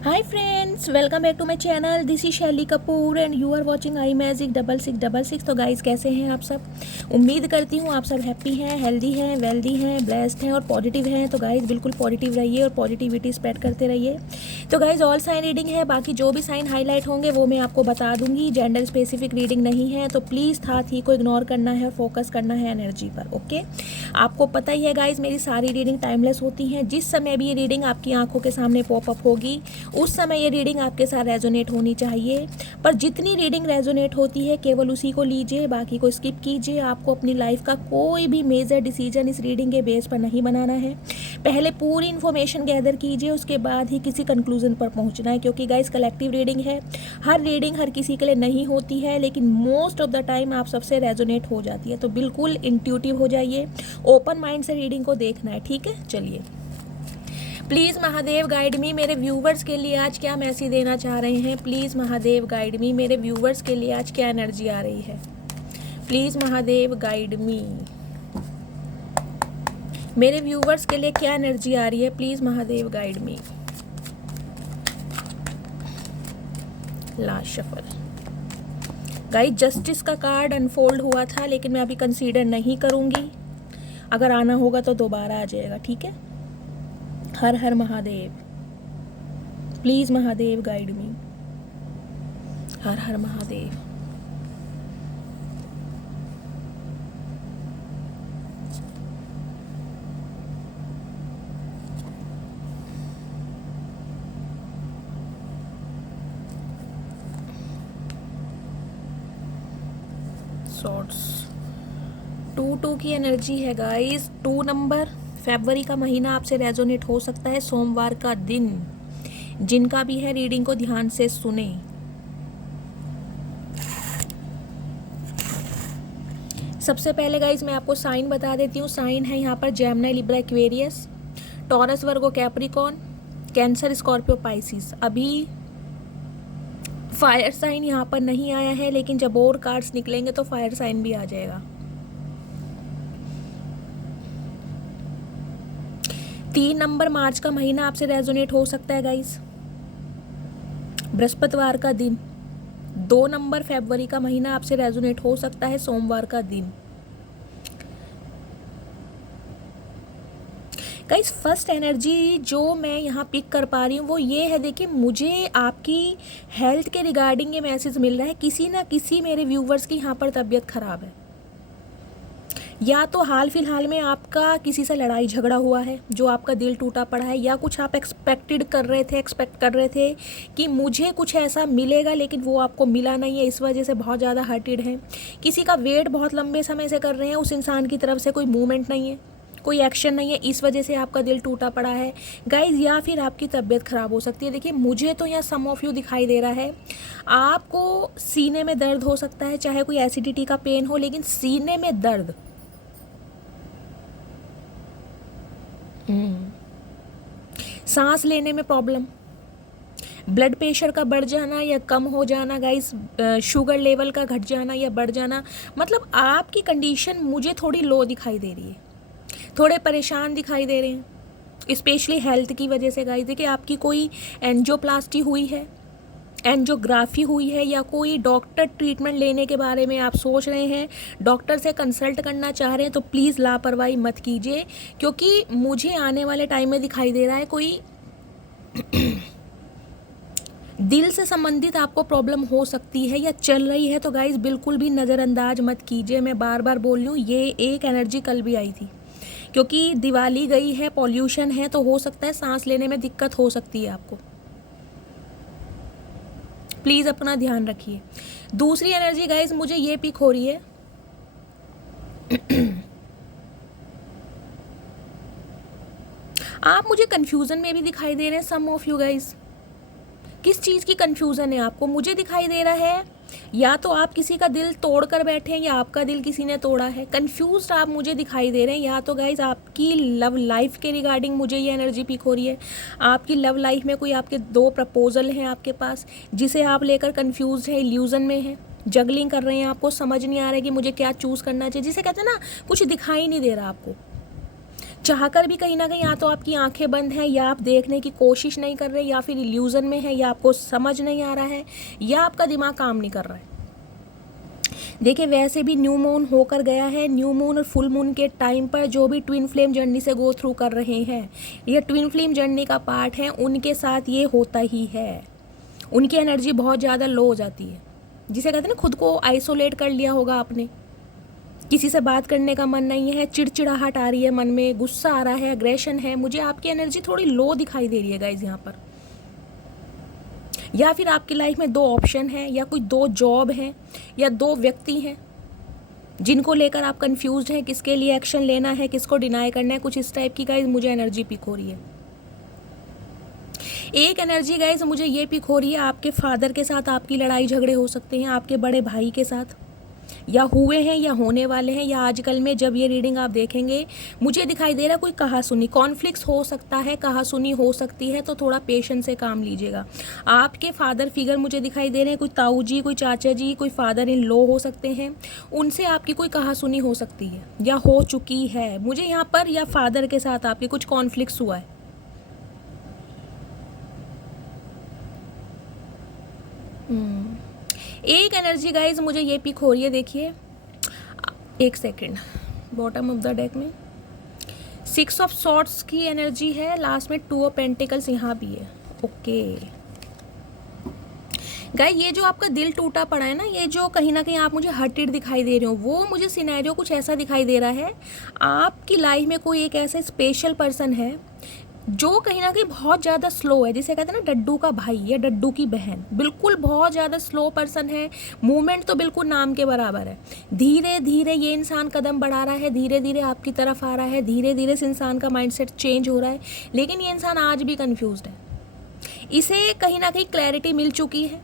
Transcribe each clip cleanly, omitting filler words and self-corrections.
Hi friends, welcome back to my channel. This is Shaily Kapoor and you are watching I magic 6666। तो guys कैसे हैं आप सब। उम्मीद करती हूँ आप सब हैप्पी हैं, हेल्दी हैं, वेल्दी हैं, ब्लेस्ड हैं और पॉजिटिव हैं। तो गाइस बिल्कुल पॉजिटिव रहिए और पॉजिटिविटी स्प्रेड करते रहिए। तो गाइस ऑल साइन रीडिंग है, बाकी जो भी साइन हाईलाइट होंगे वो मैं आपको बता दूंगी। जेंडर स्पेसिफिक रीडिंग नहीं है, तो प्लीज़ थी को इग्नोर करना है और फोकस करना है एनर्जी पर। ओके, आपको पता ही है गाइज मेरी सारी रीडिंग टाइमलेस होती हैं। जिस समय भी ये रीडिंग आपकी आंखों के सामने पॉपअप होगी उस समय ये रीडिंग आपके साथ रेजोनेट होनी चाहिए। पर जितनी रीडिंग रेजोनेट होती है केवल उसी को लीजिए, बाकी को स्किप कीजिए। आपको अपनी लाइफ का कोई भी मेजर डिसीजन इस रीडिंग के बेस पर नहीं बनाना है। पहले पूरी इन्फॉर्मेशन गैदर कीजिए, उसके बाद ही किसी कंक्लूजन पर पहुंचना है। क्योंकि गाइस कलेक्टिव रीडिंग है, हर रीडिंग हर किसी के लिए नहीं होती है, लेकिन मोस्ट ऑफ द टाइम आप सबसे रेजोनेट हो जाती है। तो बिल्कुल इंट्यूटिव हो जाइए, ओपन माइंड से रीडिंग को देखना है। ठीक है, चलिए। प्लीज़ महादेव गाइड मी, मेरे व्यूवर्स के लिए आज क्या मैसेज देना चाह रहे हैं। प्लीज़ महादेव गाइड मी, मेरे व्यूवर्स के लिए आज क्या एनर्जी आ रही है। प्लीज़ महादेव गाइड मी, मेरे व्यूवर्स के लिए क्या एनर्जी आ रही है। Please Mahadev guide me. Last shuffle guys, justice का कार्ड अनफोल्ड हुआ था, लेकिन मैं अभी कंसीडर नहीं करूँगी। अगर आना होगा तो दोबारा आ जाएगा। ठीक है। Har Har Mahadev, please Mahadev guide me. Har Har Mahadev. सॉर्ट्स 2 की एनर्जी है गाइस। 2 नंबर, फरवरी का महीना आपसे रेजोनेट हो सकता है। सोमवार का दिन, जिनका भी है रीडिंग को ध्यान से सुने। सबसे पहले गाइज मैं आपको साइन बता देती हूँ। साइन है यहाँ पर जेमिनी, लिब्रा, एक्वेरियस, टॉरस, वर्गो, कैप्रिकॉर्न, कैंसर, स्कॉर्पियो, पाइसिस। अभी फायर साइन यहाँ पर नहीं आया है, लेकिन जब और कार्ड्स निकलेंगे तो फायर साइन भी आ जाएगा। 3 नंबर, मार्च का महीना आपसे रेजोनेट हो सकता है गाइज, बृहस्पतिवार का दिन। 2 नंबर, फरवरी का महीना आपसे रेजोनेट हो सकता है, सोमवार का दिन। गाइस फर्स्ट एनर्जी जो मैं यहाँ पिक कर पा रही हूँ वो ये है, देखिए मुझे आपकी हेल्थ के रिगार्डिंग ये मैसेज मिल रहा है। किसी ना किसी मेरे व्यूवर्स की यहाँ पर तबीयत ख़राब है, या तो हाल फिलहाल में आपका किसी से लड़ाई झगड़ा हुआ है जो आपका दिल टूटा पड़ा है, या कुछ आप एक्सपेक्ट कर रहे थे कि मुझे कुछ ऐसा मिलेगा, लेकिन वो आपको मिला नहीं है, इस वजह से बहुत ज़्यादा हर्टेड हैं। किसी का वेट बहुत लंबे समय से कर रहे हैं, उस इंसान की तरफ से कोई मूवमेंट नहीं है, कोई एक्शन नहीं है, इस वजह से आपका दिल टूटा पड़ा है गाइज। या फिर आपकी तबीयत ख़राब हो सकती है। देखिए मुझे तो यहाँ सम ऑफ यू दिखाई दे रहा है, आपको सीने में दर्द हो सकता है, चाहे कोई एसिडिटी का पेन हो, लेकिन सीने में दर्द, सांस लेने में प्रॉब्लम, ब्लड प्रेशर का बढ़ जाना या कम हो जाना गाइस, शुगर लेवल का घट जाना या बढ़ जाना, मतलब आपकी कंडीशन मुझे थोड़ी लो दिखाई दे रही है, थोड़े परेशान दिखाई दे रहे हैं, स्पेशली हेल्थ की वजह से गाइस। देखिए आपकी कोई एंजियोप्लास्टी हुई है, एंजियोग्राफी हुई है, या कोई डॉक्टर ट्रीटमेंट लेने के बारे में आप सोच रहे हैं, डॉक्टर से कंसल्ट करना चाह रहे हैं, तो प्लीज़ लापरवाही मत कीजिए। क्योंकि मुझे आने वाले टाइम में दिखाई दे रहा है कोई दिल से संबंधित आपको प्रॉब्लम हो सकती है या चल रही है। तो गाइस बिल्कुल भी नज़रअंदाज मत कीजिए। मैं बार बार बोल रही हूँ, ये एक एनर्जी कल भी आई थी, क्योंकि दिवाली गई है, पॉल्यूशन है, तो हो सकता है सांस लेने में दिक्कत हो सकती है आपको। प्लीज़ अपना ध्यान रखिए। दूसरी एनर्जी गाइस मुझे ये पिक हो रही है, आप मुझे कंफ्यूजन में भी दिखाई दे रहे हैं। सम ऑफ यू गाइस, किस चीज़ की कंफ्यूजन है आपको। मुझे दिखाई दे रहा है या तो आप किसी का दिल तोड़ कर बैठे हैं, या आपका दिल किसी ने तोड़ा है। कंफ्यूज्ड आप मुझे दिखाई दे रहे हैं, या तो गाइज आपकी लव लाइफ के रिगार्डिंग मुझे ये एनर्जी पिक हो रही है। आपकी लव लाइफ में कोई आपके 2 प्रपोजल हैं आपके पास, जिसे आप लेकर कंफ्यूज है, इल्यूजन में है, जगलिंग कर रहे हैं, आपको समझ नहीं आ रहा है कि मुझे क्या चूज़ करना चाहिए, जिसे कहते हैं ना कुछ दिखाई नहीं दे रहा आपको। चाहकर भी कहीं ना कहीं या तो आपकी आंखें बंद हैं, या आप देखने की कोशिश नहीं कर रहे, या फिर इल्यूजन में है, या आपको समझ नहीं आ रहा है, या आपका दिमाग काम नहीं कर रहा है। देखिए वैसे भी न्यू मून होकर गया है। न्यू मून और फुल मून के टाइम पर जो भी ट्विन फ्लेम जर्नी से गो थ्रू कर रहे हैं, ये ट्विन फ्लेम जर्नी का पार्ट है, उनके साथ ये होता ही है। उनकी एनर्जी बहुत ज़्यादा लो हो जाती है, जिसे कहते हैं ना खुद को आइसोलेट कर लिया होगा आपने, किसी से बात करने का मन नहीं है, चिड़चिड़ाहट आ रही है मन में, गुस्सा आ रहा है, एग्रेशन है। मुझे आपकी एनर्जी थोड़ी लो दिखाई दे रही है गाइज यहाँ पर। या फिर आपकी लाइफ में दो ऑप्शन है, या कोई दो जॉब है, या दो व्यक्ति हैं जिनको लेकर आप कंफ्यूज्ड हैं, किसके लिए एक्शन लेना है, किसको डिनाई करना है, कुछ इस टाइप की गाइज मुझे एनर्जी पिक हो रही है। एक एनर्जी गाइज मुझे ये पिक हो रही है, आपके फादर के साथ आपकी लड़ाई झगड़े हो सकते हैं, आपके बड़े भाई के साथ, या हुए हैं या होने वाले हैं, या आजकल में जब ये रीडिंग आप देखेंगे मुझे दिखाई दे रहा है कोई कहासुनी कॉन्फ्लिक्ट्स हो सकता है, कहासुनी हो सकती है, तो थोड़ा पेशेंस से काम लीजिएगा। आपके फादर फिगर मुझे दिखाई दे रहे हैं, कोई ताऊ जी, कोई चाचा जी, कोई फादर इन लॉ हो सकते हैं, उनसे आपकी कोई कहासुनी हो सकती है या हो चुकी है मुझे यहाँ पर, या फादर के साथ आपके कुछ कॉन्फ्लिक्ट्स हुआ है। एक एनर्जी गाइज मुझे ये पिक हो रही है, देखिए एक second, bottom of the deck में 6 ऑफ सॉर्ड्स की एनर्जी है, लास्ट में 2 ऑफ पेंटिकल्स यहाँ भी है। ओके गाइस, ये जो आपका दिल टूटा पड़ा है ना, ये जो कहीं ना कहीं आप मुझे हर्टेड दिखाई दे रहे हो, वो मुझे सिनेरियो कुछ ऐसा दिखाई दे रहा है। आपकी लाइफ में कोई एक ऐसा स्पेशल पर्सन है जो कहीं ना कहीं बहुत ज़्यादा स्लो है, जिसे कहते हैं ना डड्डू का भाई या डड्डू की बहन, बिल्कुल बहुत ज़्यादा स्लो पर्सन है। मूवमेंट तो बिल्कुल नाम के बराबर है। धीरे धीरे ये इंसान कदम बढ़ा रहा है, धीरे धीरे आपकी तरफ आ रहा है, धीरे धीरे इस इंसान का माइंडसेट चेंज हो रहा है, लेकिन ये इंसान आज भी कंफ्यूज्ड है। इसे कहीं ना कहीं क्लैरिटी मिल चुकी है,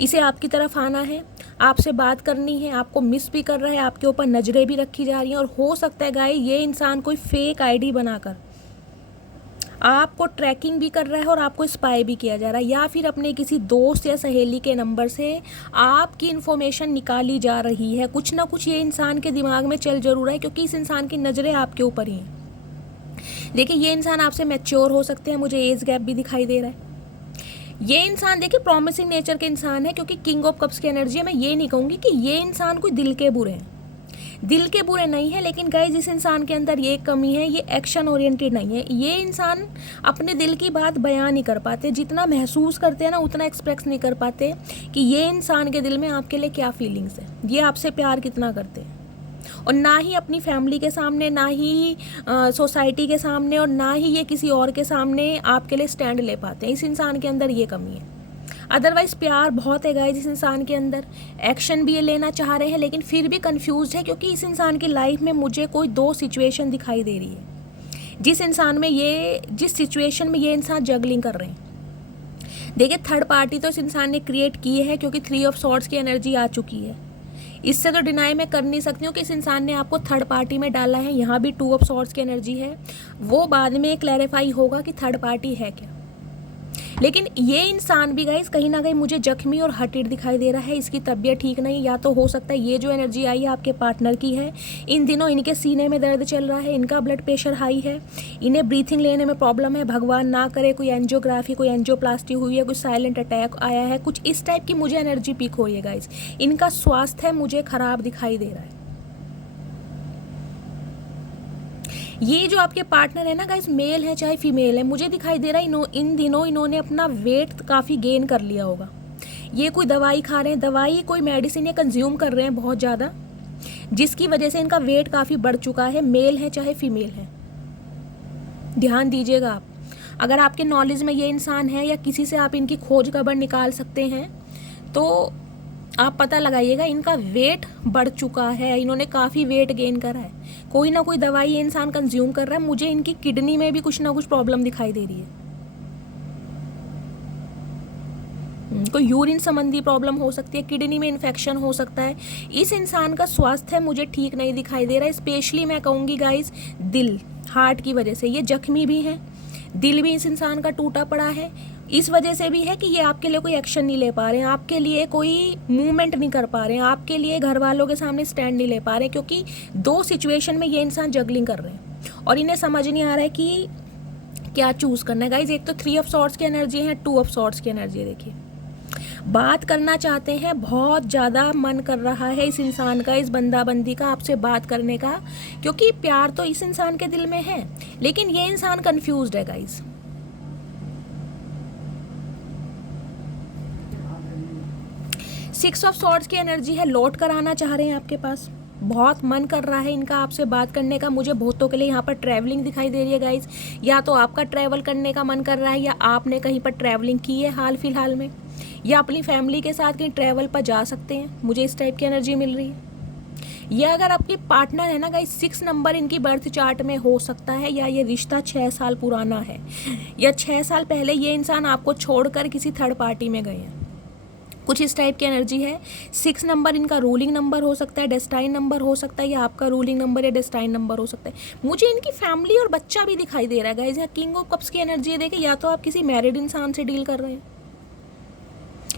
इसे आपकी तरफ आना है, आपसे बात करनी है, आपको मिस भी कर रहा है, आपके ऊपर नज़रें भी रखी जा रही हैं, और हो सकता है गाइस ये इंसान कोई फेक आईडी बनाकर आपको ट्रैकिंग भी कर रहा है और आपको स्पाई भी किया जा रहा है, या फिर अपने किसी दोस्त या सहेली के नंबर से आपकी इन्फॉर्मेशन निकाली जा रही है। कुछ ना कुछ ये इंसान के दिमाग में चल जरूर है, क्योंकि इस इंसान की नज़रें आपके ऊपर ही हैं। देखिए ये इंसान आपसे मैच्योर हो सकते हैं, मुझे एज गैप भी दिखाई दे रहा है। ये इंसान देखिए प्रॉमिसिंग नेचर के इंसान है, क्योंकि किंग ऑफ कप्स की एनर्जी है। मैं ये नहीं कहूँगी कि ये इंसान कोई दिल के बुरे हैं, दिल के बुरे नहीं है, लेकिन गाइस इस इंसान के अंदर ये कमी है, ये एक्शन ओरिएंटेड नहीं है। ये इंसान अपने दिल की बात बयान नहीं कर पाते, जितना महसूस करते हैं ना उतना एक्सप्रेस नहीं कर पाते कि ये इंसान के दिल में आपके लिए क्या फीलिंग्स है, ये आपसे प्यार कितना करते हैं। और ना ही अपनी फैमिली के सामने, ना ही सोसाइटी के सामने, और ना ही ये किसी और के सामने आपके लिए स्टैंड ले पाते हैं। इस इंसान के अंदर ये कमी है। अदरवाइज़ प्यार बहुत है गाइस इस इंसान के अंदर, एक्शन भी ये लेना चाह रहे हैं, लेकिन फिर भी कंफ्यूज है, क्योंकि इस इंसान की लाइफ में मुझे कोई दो सिचुएशन दिखाई दे रही है, जिस सिचुएशन में ये इंसान जगलिंग कर रहे हैं। देखिए थर्ड पार्टी तो इस इंसान ने क्रिएट की है, क्योंकि 3 ऑफ सॉर्ड्स की एनर्जी आ चुकी है। इससे तो डिनाई मैं कर नहीं सकती हूँ कि इस इंसान ने आपको थर्ड पार्टी में डाला है। यहाँ भी 2 ऑफ सॉर्ड्स की एनर्जी है, वो बाद में क्लैरिफाई होगा कि थर्ड पार्टी है क्या। लेकिन ये इंसान भी गाइस कहीं ना कहीं मुझे जख्मी और हर्टेड दिखाई दे रहा है, इसकी तबीयत ठीक नहीं। या तो हो सकता है ये जो एनर्जी आई है आपके पार्टनर की है, इन दिनों इनके सीने में दर्द चल रहा है, इनका ब्लड प्रेशर हाई है, इन्हें ब्रीथिंग लेने में प्रॉब्लम है, भगवान ना करे कोई एंजियोग्राफी, कोई एंजियोप्लास्टी हुई है, कोई साइलेंट अटैक आया है, कुछ इस टाइप की मुझे एनर्जी पिक हो रही है गाइस। इनका स्वास्थ्य मुझे खराब दिखाई दे रहा है। ये जो आपके पार्टनर है ना गाइस, मेल है चाहे फीमेल है, मुझे दिखाई दे रहा है इन दिनों इन्होंने अपना वेट काफ़ी गेन कर लिया होगा। ये कोई दवाई खा रहे हैं, दवाई कोई मेडिसिन ये कंज्यूम कर रहे हैं बहुत ज़्यादा, जिसकी वजह से इनका वेट काफ़ी बढ़ चुका है। मेल है चाहे फीमेल है, ध्यान दीजिएगा आप। अगर आपके नॉलेज में ये इंसान है या किसी से आप इनकी खोज खबर निकाल सकते हैं, तो आप पता लगाइएगा इनका वेट बढ़ चुका है, इन्होंने काफ़ी वेट गेन करा है। कोई ना कोई दवाई ये इंसान कंज्यूम कर रहा है। मुझे इनकी किडनी में भी कुछ ना कुछ प्रॉब्लम दिखाई दे रही है, कोई यूरिन संबंधी प्रॉब्लम हो सकती है, किडनी में इन्फेक्शन हो सकता है। इस इंसान का स्वास्थ्य मुझे ठीक नहीं दिखाई दे रहा है। स्पेशली मैं कहूँगी गाइस दिल, हार्ट की वजह से ये जख्मी भी है, दिल भी इस इंसान का टूटा पड़ा है। इस वजह से भी है कि ये आपके लिए कोई एक्शन नहीं ले पा रहे हैं, आपके लिए कोई मूवमेंट नहीं कर पा रहे हैं, आपके लिए घर वालों के सामने स्टैंड नहीं ले पा रहे हैं, क्योंकि 2 सिचुएशन में ये इंसान जगलिंग कर रहे हैं। और इन्हें समझ नहीं आ रहा है कि क्या चूज़ करना है। गाइज एक तो 3 ऑफ सॉर्ड्स की एनर्जी है, 2 ऑफ सॉर्ड्स की एनर्जी है। देखिए बात करना चाहते हैं, बहुत ज़्यादा मन कर रहा है इस इंसान का, इस बंदा बंदी का आपसे बात करने का, क्योंकि प्यार तो इस इंसान के दिल में है, लेकिन ये इंसान कंफ्यूज्ड है गाइज। सिक्स ऑफ सॉर्ड्स की एनर्जी है, लौट कर आना चाह रहे हैं आपके पास, बहुत मन कर रहा है इनका आपसे बात करने का। मुझे बहुतों के लिए यहाँ पर ट्रैवलिंग दिखाई दे रही है गाइज, या तो आपका ट्रैवल करने का मन कर रहा है, या आपने कहीं पर ट्रैवलिंग की है हाल फिलहाल में, या अपनी फैमिली के साथ कहीं ट्रैवल पर जा सकते हैं, मुझे इस टाइप की एनर्जी मिल रही है। या अगर आपके पार्टनर है ना गाइज, 6 नंबर इनकी बर्थ चार्ट में हो सकता है, या ये रिश्ता 6 साल पुराना है, या 6 साल पहले ये इंसान आपको छोड़कर किसी थर्ड पार्टी में गए हैं, कुछ इस टाइप की एनर्जी है। 6 नंबर इनका रूलिंग नंबर हो सकता है, डेस्टाइन नंबर हो सकता है, या आपका रूलिंग नंबर या डेस्टाइन नंबर हो सकता है। मुझे इनकी फैमिली और बच्चा भी दिखाई दे रहा है गाइज। यहाँ किंग ऑफ कप्स की एनर्जी है, देखिए या तो आप किसी मैरिड इंसान से डील कर रहे हैं,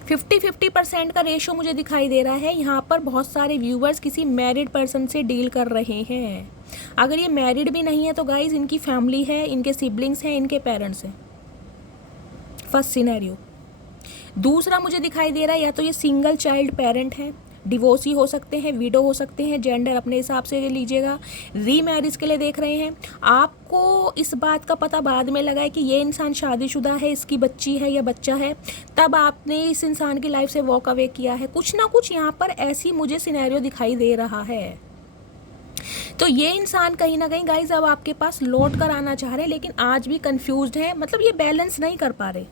50-50% का रेशो मुझे दिखाई दे रहा है। यहाँ पर बहुत सारे व्यूवर्स किसी मैरिड पर्सन से डील कर रहे हैं। अगर ये मैरिड भी नहीं है तो गाइज इनकी फैमिली है, इनके सिबलिंग्स हैं, इनके पेरेंट्स हैं, फर्स्ट सिनेरियो। दूसरा मुझे दिखाई दे रहा है या तो ये सिंगल चाइल्ड पेरेंट है, डिवोर्सी हो सकते हैं, विडो हो सकते हैं, जेंडर अपने हिसाब से लीजिएगा, रीमैरिज के लिए देख रहे हैं। आपको इस बात का पता बाद में लगा है कि ये इंसान शादीशुदा है, इसकी बच्ची है या बच्चा है, तब आपने इस इंसान की लाइफ से वॉक अवे किया है। कुछ ना कुछ यहाँ पर ऐसी मुझे सिनेरियो दिखाई दे रहा है। तो ये इंसान कहीं ना कहीं गाइज अब आपके पास लौट कर आना चाह रहे हैं, लेकिन आज भी कंफ्यूज्ड है, मतलब ये बैलेंस नहीं कर पा रहे।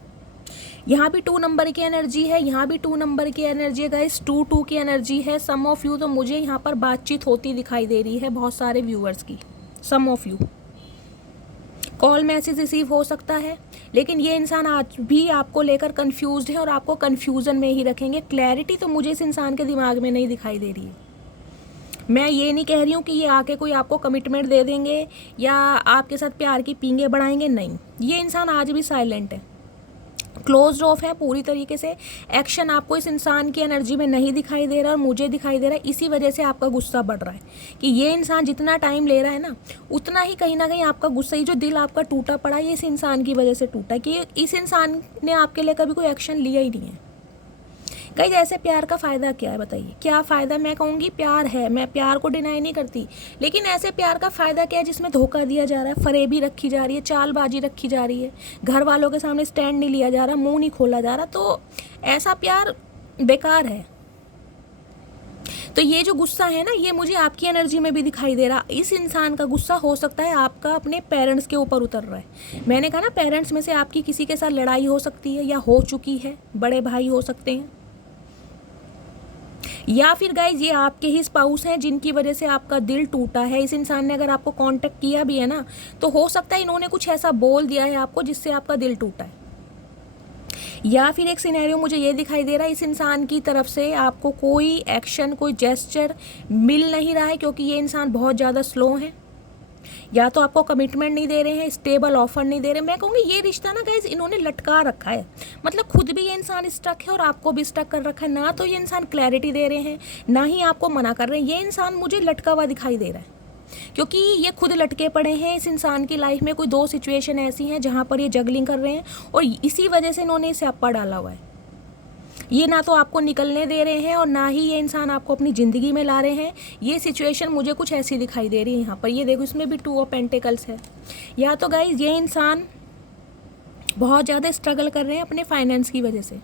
यहाँ भी 2 नंबर की एनर्जी है, यहाँ भी 2 नंबर की एनर्जी है गाइस, 2 की एनर्जी है। सम ऑफ यू, तो मुझे यहाँ पर बातचीत होती दिखाई दे रही है बहुत सारे व्यूअर्स की। Some of you call message receive हो सकता है, लेकिन ये इंसान आज भी आपको लेकर कंफ्यूज्ड है और आपको कंफ्यूजन में ही रखेंगे। क्लैरिटी तो मुझे इस इंसान के दिमाग में नहीं दिखाई दे रही है। मैं ये नहीं कह रही हूँ कि ये आके कोई आपको कमिटमेंट दे देंगे या आपके साथ प्यार की पींगे बढ़ाएंगे, नहीं। ये इंसान आज भी साइलेंट है, क्लोज ऑफ है पूरी तरीके से। एक्शन आपको इस इंसान की एनर्जी में नहीं दिखाई दे रहा और मुझे दिखाई दे रहा है। इसी वजह से आपका गुस्सा बढ़ रहा है कि ये इंसान जितना टाइम ले रहा है ना, उतना ही कहीं ना कहीं आपका गुस्सा, ये जो दिल आपका टूटा पड़ा है, ये इस इंसान की वजह से टूटा है कि इस इंसान ने आपके लिए कभी कोई एक्शन लिया ही नहीं है। कहीं ऐसे प्यार का फ़ायदा क्या है बताइए? क्या फ़ायदा? मैं कहूँगी प्यार है, मैं प्यार को डिनाई नहीं करती, लेकिन ऐसे प्यार का फ़ायदा क्या है जिसमें धोखा दिया जा रहा है, फरेबी रखी जा रही है, चालबाजी रखी जा रही है, घर वालों के सामने स्टैंड नहीं लिया जा रहा, मुंह नहीं खोला जा रहा, तो ऐसा प्यार बेकार है। तो ये जो गुस्सा है ना, ये मुझे आपकी एनर्जी में भी दिखाई दे रहा। इस इंसान का गुस्सा हो सकता है आपका अपने पेरेंट्स के ऊपर उतर रहा है। मैंने कहा ना, पेरेंट्स में से आपकी किसी के साथ लड़ाई हो सकती है या हो चुकी है, बड़े भाई हो सकते हैं, या फिर गाइज ये आपके ही स्पाउस हैं जिनकी वजह से आपका दिल टूटा है। इस इंसान ने अगर आपको कांटेक्ट किया भी है ना, तो हो सकता है इन्होंने कुछ ऐसा बोल दिया है आपको जिससे आपका दिल टूटा है। या फिर एक सिनेरियो मुझे ये दिखाई दे रहा है, इस इंसान की तरफ से आपको कोई एक्शन, कोई जेस्चर मिल नहीं रहा है, क्योंकि ये इंसान बहुत ज़्यादा स्लो है। या तो आपको कमिटमेंट नहीं दे रहे हैं, स्टेबल ऑफर नहीं दे रहे। मैं कहूँगी ये रिश्ता ना गाइज इन्होंने लटका रखा है, मतलब खुद भी ये इंसान स्टक है और आपको भी स्टक कर रखा है। ना तो ये इंसान क्लैरिटी दे रहे हैं, ना ही आपको मना कर रहे हैं। ये इंसान मुझे लटका हुआ दिखाई दे रहा है, क्योंकि ये खुद लटके पड़े हैं। इस इंसान की लाइफ में कोई 2 सिचुएशन ऐसी हैं जहाँ पर ये जगलिंग कर रहे हैं, और इसी वजह से इन्होंने इसे अप्पा डाला हुआ है। ये ना तो आपको निकलने दे रहे हैं और ना ही ये इंसान आपको अपनी ज़िंदगी में ला रहे हैं। ये सिचुएशन मुझे कुछ ऐसी दिखाई दे रही है यहाँ पर। ये देखो, इसमें भी 2 ऑफ पेंटिकल्स है। या तो गाइज ये इंसान बहुत ज़्यादा स्ट्रगल कर रहे हैं अपने फाइनेंस की वजह से।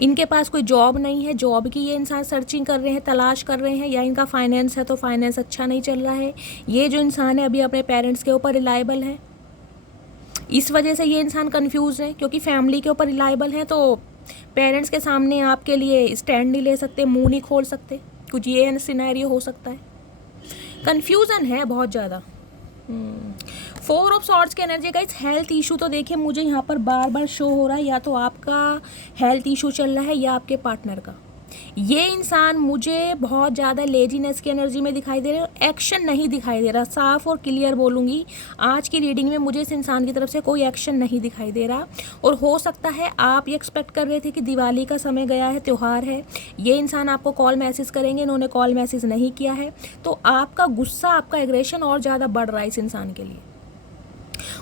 इनके पास कोई जॉब नहीं है, जॉब की ये इंसान सर्चिंग कर रहे हैं, तलाश कर रहे हैं, या इनका फाइनेंस है तो फाइनेंस अच्छा नहीं चल रहा है। ये जो इंसान है अभी अपने पेरेंट्स के ऊपर रिलायबल है, इस वजह से ये इंसान कंफ्यूज है, क्योंकि फैमिली के ऊपर रिलायबल है तो पेरेंट्स के सामने आपके लिए स्टैंड नहीं ले सकते, मुंह नहीं खोल सकते। कुछ ये सिनेरियो हो सकता है। कंफ्यूजन है बहुत ज़्यादा। 4 ऑफ सॉर्ड्स की एनर्जी गाइस, हेल्थ इशू तो देखिए मुझे यहाँ पर बार बार शो हो रहा है। या तो आपका हेल्थ इशू चल रहा है या आपके पार्टनर का। ये इंसान मुझे बहुत ज़्यादा लेजीनेस की एनर्जी में दिखाई दे रहा है और एक्शन नहीं दिखाई दे रहा। साफ और क्लियर बोलूँगी, आज की रीडिंग में मुझे इस इंसान की तरफ से कोई एक्शन नहीं दिखाई दे रहा। और हो सकता है आप ये एक्सपेक्ट कर रहे थे कि दिवाली का समय गया है, त्यौहार है, ये इंसान आपको कॉल मैसेज करेंगे, इन्होंने कॉल मैसेज नहीं किया है, तो आपका गुस्सा, आपका एग्रेशन और ज़्यादा बढ़ रहा है इस इंसान के लिए।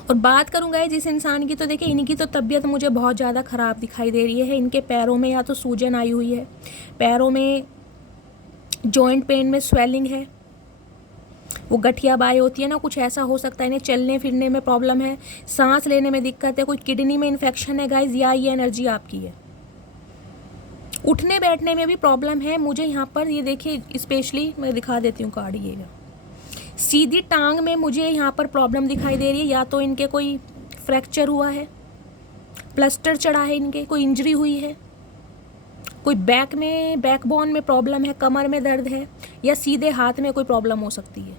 और बात करूँगा जिस इंसान की, तो देखिए इनकी तो तबीयत मुझे बहुत ज़्यादा ख़राब दिखाई दे रही है। इनके पैरों में या तो सूजन आई हुई है, पैरों में जॉइंट पेन में स्वेलिंग है, वो गठिया बाई होती है ना, कुछ ऐसा हो सकता है। इन्हें चलने फिरने में प्रॉब्लम है, सांस लेने में दिक्कत है, कोई किडनी में इन्फेक्शन है गाइज, या ये एनर्जी आपकी है। उठने बैठने में भी प्रॉब्लम है मुझे यहाँ पर। ये देखिए स्पेशली मैं दिखा देती हूँ कार्ड, ये सीधी टांग में मुझे यहाँ पर प्रॉब्लम दिखाई दे रही है। या तो इनके कोई फ्रैक्चर हुआ है, प्लास्टर चढ़ा है, इनके कोई इंजरी हुई है, कोई बैक में, बैकबोन में प्रॉब्लम है, कमर में दर्द है, या सीधे हाथ में कोई प्रॉब्लम हो सकती है,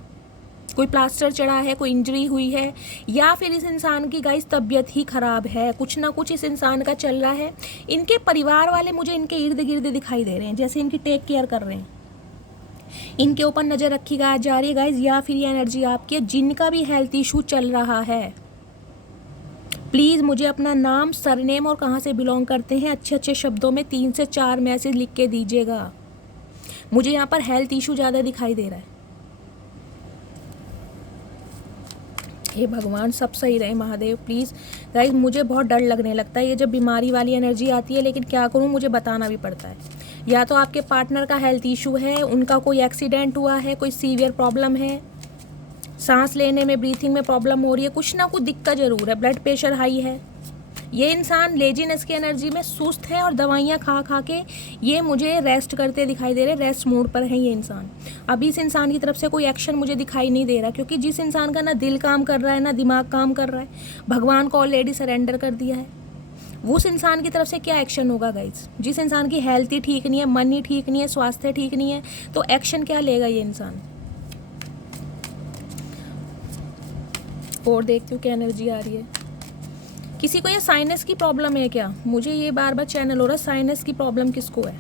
कोई प्लास्टर चढ़ा है, कोई इंजरी हुई है, या फिर इस इंसान की गाइस तबीयत ही ख़राब है। कुछ ना कुछ इस इंसान का चल रहा है। इनके परिवार वाले मुझे इनके इर्द गिर्द दिखाई दे रहे हैं, जैसे इनकी टेक केयर कर रहे हैं, इनके ऊपर नज़र रखी जा रही है गाइज। या फिर ये एनर्जी आपकी है जिनका भी हेल्थ इशू चल रहा है। प्लीज़ मुझे अपना नाम, सरनेम और कहाँ से बिलोंग करते हैं अच्छे अच्छे शब्दों में 3 से 4 मैसेज लिख के दीजिएगा। मुझे यहाँ पर हेल्थ इशू ज़्यादा दिखाई दे रहा है। हे भगवान, सब सही रहे महादेव प्लीज़। गाइज मुझे बहुत डर लगने लगता है ये जब बीमारी वाली एनर्जी आती है, लेकिन क्या करूँ, मुझे बताना भी पड़ता है। या तो आपके पार्टनर का हेल्थ इशू है, उनका कोई एक्सीडेंट हुआ है, कोई सीवियर प्रॉब्लम है, सांस लेने में, ब्रीथिंग में प्रॉब्लम हो रही है, कुछ ना कुछ दिक्कत ज़रूर है, ब्लड प्रेशर हाई है। ये इंसान लेजीनेस की एनर्जी में सुस्त है और दवाइयाँ खा खा के ये मुझे रेस्ट करते दिखाई दे रहे, रेस्ट मोड पर है ये इंसान। अभी इस इंसान की तरफ से कोई एक्शन मुझे दिखाई नहीं दे रहा, क्योंकि जिस इंसान का ना दिल काम कर रहा है ना दिमाग काम कर रहा है, भगवान को ऑलरेडी सरेंडर कर दिया है, वो उस इंसान की तरफ से क्या एक्शन होगा गाइज। जिस इंसान की हेल्थ ही ठीक नहीं है, मन ही ठीक नहीं है, स्वास्थ्य ठीक नहीं है, तो एक्शन क्या लेगा ये इंसान। और देखती हूँ क्या एनर्जी आ रही है। किसी को ये साइनस की प्रॉब्लम है क्या, मुझे ये बार बार चैनल हो रहा है, साइनस की प्रॉब्लम किसको है।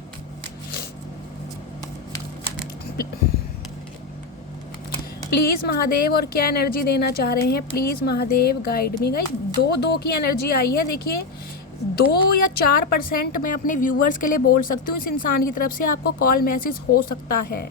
प्लीज़ महादेव, और क्या एनर्जी देना चाह रहे हैं please Mahadev, guide me guide. 2-2 की एनर्जी आई है। देखिए 2 या 4% मैं अपने व्यूअर्स के लिए बोल सकती हूँ, इस इंसान की तरफ से आपको कॉल मैसेज हो सकता है,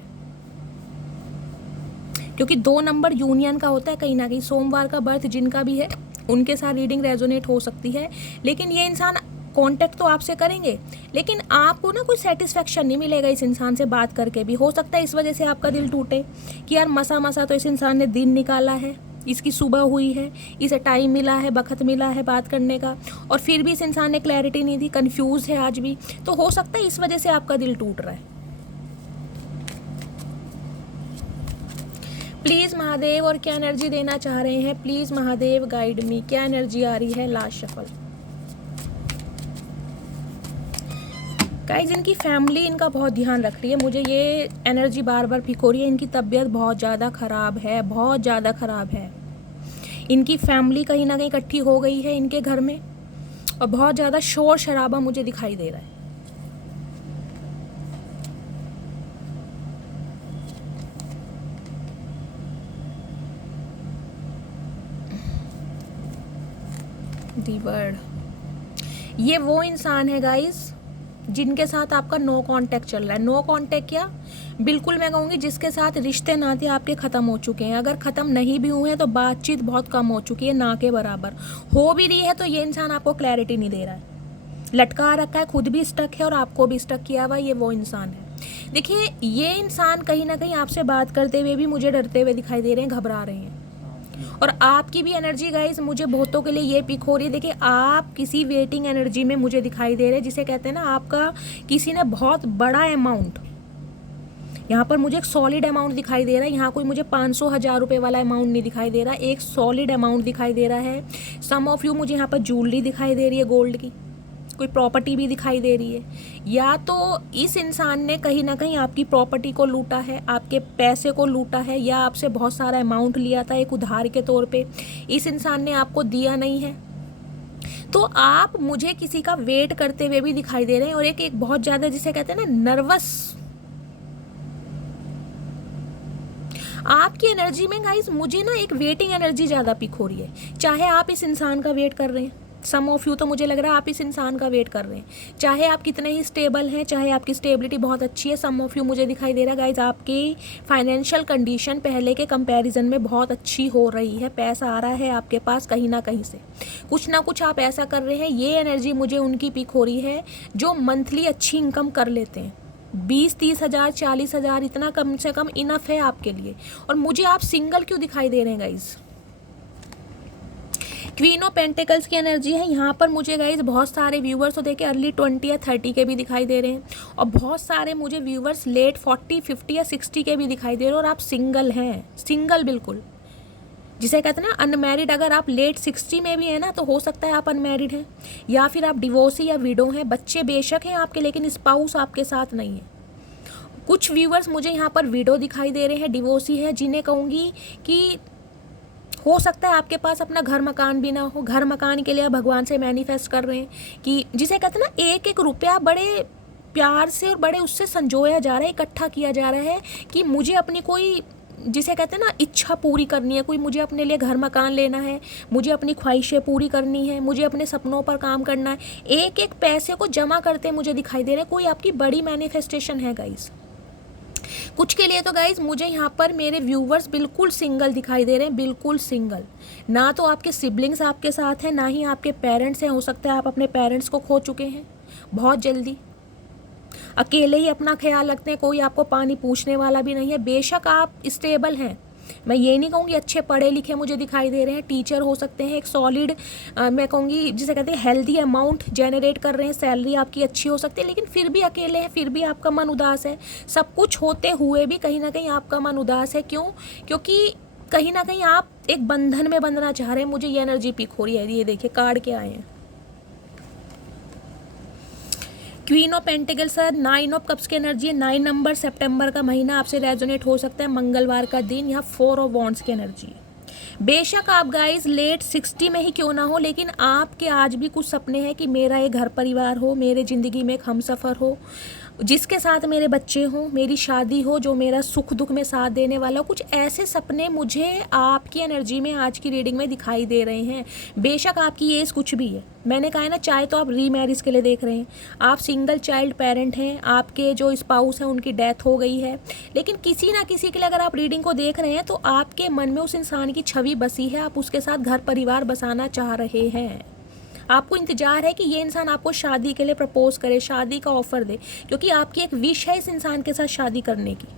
क्योंकि 2 नंबर यूनियन का होता है। कहीं ना कहीं सोमवार का बर्थ जिनका भी है उनके साथ रीडिंग रेजोनेट हो सकती है। लेकिन ये इंसान कांटेक्ट तो आपसे करेंगे, लेकिन आपको ना कोई सेटिस्फेक्शन नहीं मिलेगा इस इंसान से बात करके भी। हो सकता है इस वजह से आपका दिल टूटे कि यार मसा तो इस इंसान ने दिन निकाला है, इसकी सुबह हुई है, इसे टाइम मिला है, वक्त मिला है बात करने का, और फिर भी इस इंसान ने क्लैरिटी नहीं दी, कंफ्यूज है आज भी। तो हो सकता है इस वजह से आपका दिल टूट रहा है। प्लीज़ महादेव, और क्या एनर्जी देना चाह रहे हैं प्लीज़ महादेव, गाइड मी। क्या एनर्जी आ रही है लास्ट शफल। गाइज इनकी फैमिली इनका बहुत ध्यान रख रही है, मुझे ये एनर्जी बार बार पिक हो रही है। इनकी तबीयत बहुत ज़्यादा ख़राब है, बहुत ज़्यादा ख़राब है। इनकी फैमिली कहीं ना कहीं इकट्ठी हो गई है इनके घर में, और बहुत ज़्यादा शोर शराबा मुझे दिखाई दे रहा है। दी वर्ड, ये वो इंसान है गाइस जिनके साथ आपका नो कांटेक्ट चल रहा है। नो कांटेक्ट क्या, बिल्कुल मैं कहूँगी जिसके साथ रिश्ते नाते आपके ख़त्म हो चुके हैं। अगर ख़त्म नहीं भी हुए हैं तो बातचीत बहुत कम हो चुकी है, ना के बराबर हो भी रही है, तो ये इंसान आपको क्लैरिटी नहीं दे रहा है, लटका रखा है, खुद भी स्टक है और आपको भी स्टक किया हुआ। ये वो इंसान है। देखिए ये इंसान कहीं ना कहीं आपसे बात करते हुए भी मुझे डरते हुए दिखाई दे रहे हैं, घबरा रहे हैं। और आपकी भी एनर्जी गाइस मुझे बहुतों के लिए ये पिक हो रही है। देखिए आप किसी वेटिंग एनर्जी में मुझे दिखाई दे रहे हैं, जिसे कहते हैं ना आपका किसी ने बहुत बड़ा अमाउंट, यहाँ पर मुझे एक सॉलिड अमाउंट दिखाई दे रहा है। यहाँ कोई मुझे 500-1000 रुपये वाला अमाउंट नहीं दिखाई दे रहा, एक सॉलिड अमाउंट दिखाई दे रहा है। सम ऑफ यू मुझे यहाँ पर ज्वेलरी दिखाई दे रही है, गोल्ड की कोई प्रॉपर्टी भी दिखाई दे रही है। या तो इस इंसान ने कहीं ना कहीं आपकी प्रॉपर्टी को लूटा है, आपके पैसे को लूटा है, या आपसे बहुत सारा अमाउंट लिया था एक उधार के तौर पे, इस इंसान ने आपको दिया नहीं है। तो आप मुझे किसी का वेट करते हुए भी दिखाई दे रहे हैं, और एक बहुत ज़्यादा जिसे कहते हैं ना नर्वस आपकी एनर्जी में गाइस, मुझे ना एक वेटिंग एनर्जी ज़्यादा पिक हो रही है। चाहे आप इस इंसान का वेट कर रहे हैं, सम ऑफ यू तो मुझे लग रहा है आप इस इंसान का वेट कर रहे हैं, चाहे आप कितने ही स्टेबल हैं, चाहे आपकी स्टेबिलिटी बहुत अच्छी है, सम ऑफ यू मुझे दिखाई दे रहा है गाइज आपकी फाइनेंशियल कंडीशन पहले के कंपैरिजन में बहुत अच्छी हो रही है, पैसा आ रहा है आपके पास कहीं ना कहीं से, कुछ ना कुछ आप ऐसा कर रहे हैं। ये एनर्जी मुझे उनकी पिक हो रही है जो मंथली अच्छी इनकम कर लेते हैं, 20-30 हज़ार 40 हज़ार, इतना कम से कम इनफ है आपके लिए। और मुझे आप सिंगल क्यों दिखाई दे रहे हैं गाइज? क्वीन ऑफ पेंटिकल्स की एनर्जी है यहाँ पर मुझे गाइज। बहुत सारे व्यूवर्स तो देखे अर्ली 20 या 30 के भी दिखाई दे रहे हैं, और बहुत सारे मुझे व्यूवर्स लेट 40, 50 या 60 के भी दिखाई दे रहे हैं, और आप सिंगल हैं, सिंगल बिल्कुल, जिसे कहते हैं ना अनमैरिड। अगर आप लेट 60 में भी हैं ना, तो हो सकता है आप अनमैरिड हैं, या फिर आप डिवोर्सी या विडो हैं, बच्चे बेशक हैं आपके लेकिन स्पाउस आपके साथ नहीं है। कुछ व्यूवर्स मुझे यहाँ पर विडो दिखाई दे रहे हैं, डिवोर्सी है, जिन्हें कहूँगी कि हो सकता है आपके पास अपना घर मकान भी ना हो, घर मकान के लिए भगवान से मैनिफेस्ट कर रहे हैं कि जिसे कहते हैं ना एक एक रुपया बड़े प्यार से और बड़े उससे संजोया जा रहा है, इकट्ठा किया जा रहा है कि मुझे अपनी कोई जिसे कहते हैं ना इच्छा पूरी करनी है, कोई मुझे अपने लिए घर मकान लेना है, मुझे अपनी ख्वाहिशें पूरी करनी है, मुझे अपने सपनों पर काम करना है। एक एक पैसे को जमा करते मुझे दिखाई दे रहे हैं, कोई आपकी बड़ी मैनिफेस्टेशन है गाइस। कुछ के लिए तो गाइज मुझे यहाँ पर मेरे व्यूवर्स बिल्कुल सिंगल दिखाई दे रहे हैं, बिल्कुल सिंगल। ना तो आपके सिबलिंग्स आपके साथ हैं, ना ही आपके पेरेंट्स हैं। हो सकता है आप अपने पेरेंट्स को खो चुके हैं बहुत जल्दी, अकेले ही अपना ख्याल रखते हैं, कोई आपको पानी पूछने वाला भी नहीं है। बेशक आप स्टेबल हैं, मैं ये नहीं कहूँगी अच्छे पढ़े लिखे मुझे दिखाई दे रहे हैं, टीचर हो सकते हैं, एक सॉलिड मैं कहूँगी जिसे कहते हैं हेल्दी अमाउंट जनरेट कर रहे हैं, सैलरी आपकी अच्छी हो सकती है, लेकिन फिर भी अकेले हैं, फिर भी आपका मन उदास है। सब कुछ होते हुए भी कहीं ना कहीं आपका मन उदास है। क्यों? क्योंकि कहीं ना कहीं आप एक बंधन में बंधना चाह रहे हैं। मुझे ये एनर्जी पिक हो रही है। ये देखिए कार्ड क्या आए हैं, queen of pentacles, 9 of cups की एनर्जी है। 9 नंबर, सितंबर का महीना आपसे रेजोनेट हो सकता है, मंगलवार का दिन। यहाँ 4 ऑफ वॉन्ड्स की एनर्जी। बेशक आप गाइस लेट 60 में ही क्यों ना हो, लेकिन आपके आज भी कुछ सपने हैं कि मेरा एक घर परिवार हो, मेरे ज़िंदगी में एक हमसफ़र हो, जिसके साथ मेरे बच्चे हों, मेरी शादी हो, जो मेरा सुख दुख में साथ देने वाला हो। कुछ ऐसे सपने मुझे आपकी एनर्जी में आज की रीडिंग में दिखाई दे रहे हैं। बेशक आपकी एज कुछ भी है, मैंने कहा है ना, चाहे तो आप रीमैरिज के लिए देख रहे हैं, आप सिंगल चाइल्ड पेरेंट हैं, आपके जो स्पाउस हैं उनकी डेथ हो गई है, लेकिन किसी ना किसी के लिए अगर आप रीडिंग को देख रहे हैं तो आपके मन में उस इंसान की छवि बसी है, आप उसके साथ घर परिवार बसाना चाह रहे हैं। आपको इंतजार है कि ये इंसान आपको शादी के लिए प्रपोज करे, शादी का ऑफर दे, क्योंकि आपकी एक विश है इस इंसान के साथ शादी करने की।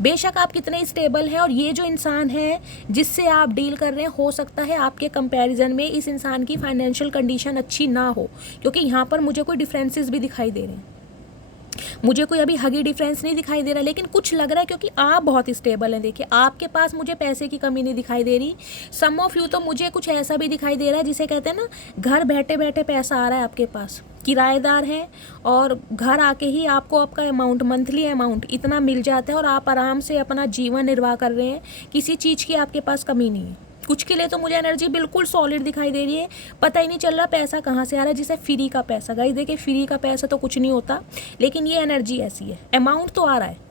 बेशक आप कितने स्टेबल हैं, और ये जो इंसान है जिससे आप डील कर रहे हैं, हो सकता है आपके कंपैरिजन में इस इंसान की फाइनेंशियल कंडीशन अच्छी ना हो, क्योंकि यहाँ पर मुझे कोई डिफरेंसेस भी दिखाई दे रहे हैं। मुझे कोई अभी हगी डिफरेंस नहीं दिखाई दे रहा, लेकिन कुछ लग रहा है क्योंकि आप बहुत स्टेबल हैं। देखिए आपके पास मुझे पैसे की कमी नहीं दिखाई दे रही। सम ऑफ यू तो मुझे कुछ ऐसा भी दिखाई दे रहा है जिसे कहते हैं ना घर बैठे बैठे पैसा आ रहा है आपके पास, किराएदार हैं और घर आके ही आपको आपका अमाउंट, मंथली अमाउंट इतना मिल जाता है और आप आराम से अपना जीवन निर्वाह कर रहे हैं, किसी चीज़ की आपके पास कमी नहीं है। कुछ के लिए तो मुझे एनर्जी बिल्कुल सॉलिड दिखाई दे रही है, पता ही नहीं चल रहा पैसा कहाँ से आ रहा है, जिसे फ्री का पैसा। गाइस देखिए फ्री का पैसा तो कुछ नहीं होता, लेकिन ये एनर्जी ऐसी है, अमाउंट तो आ रहा है।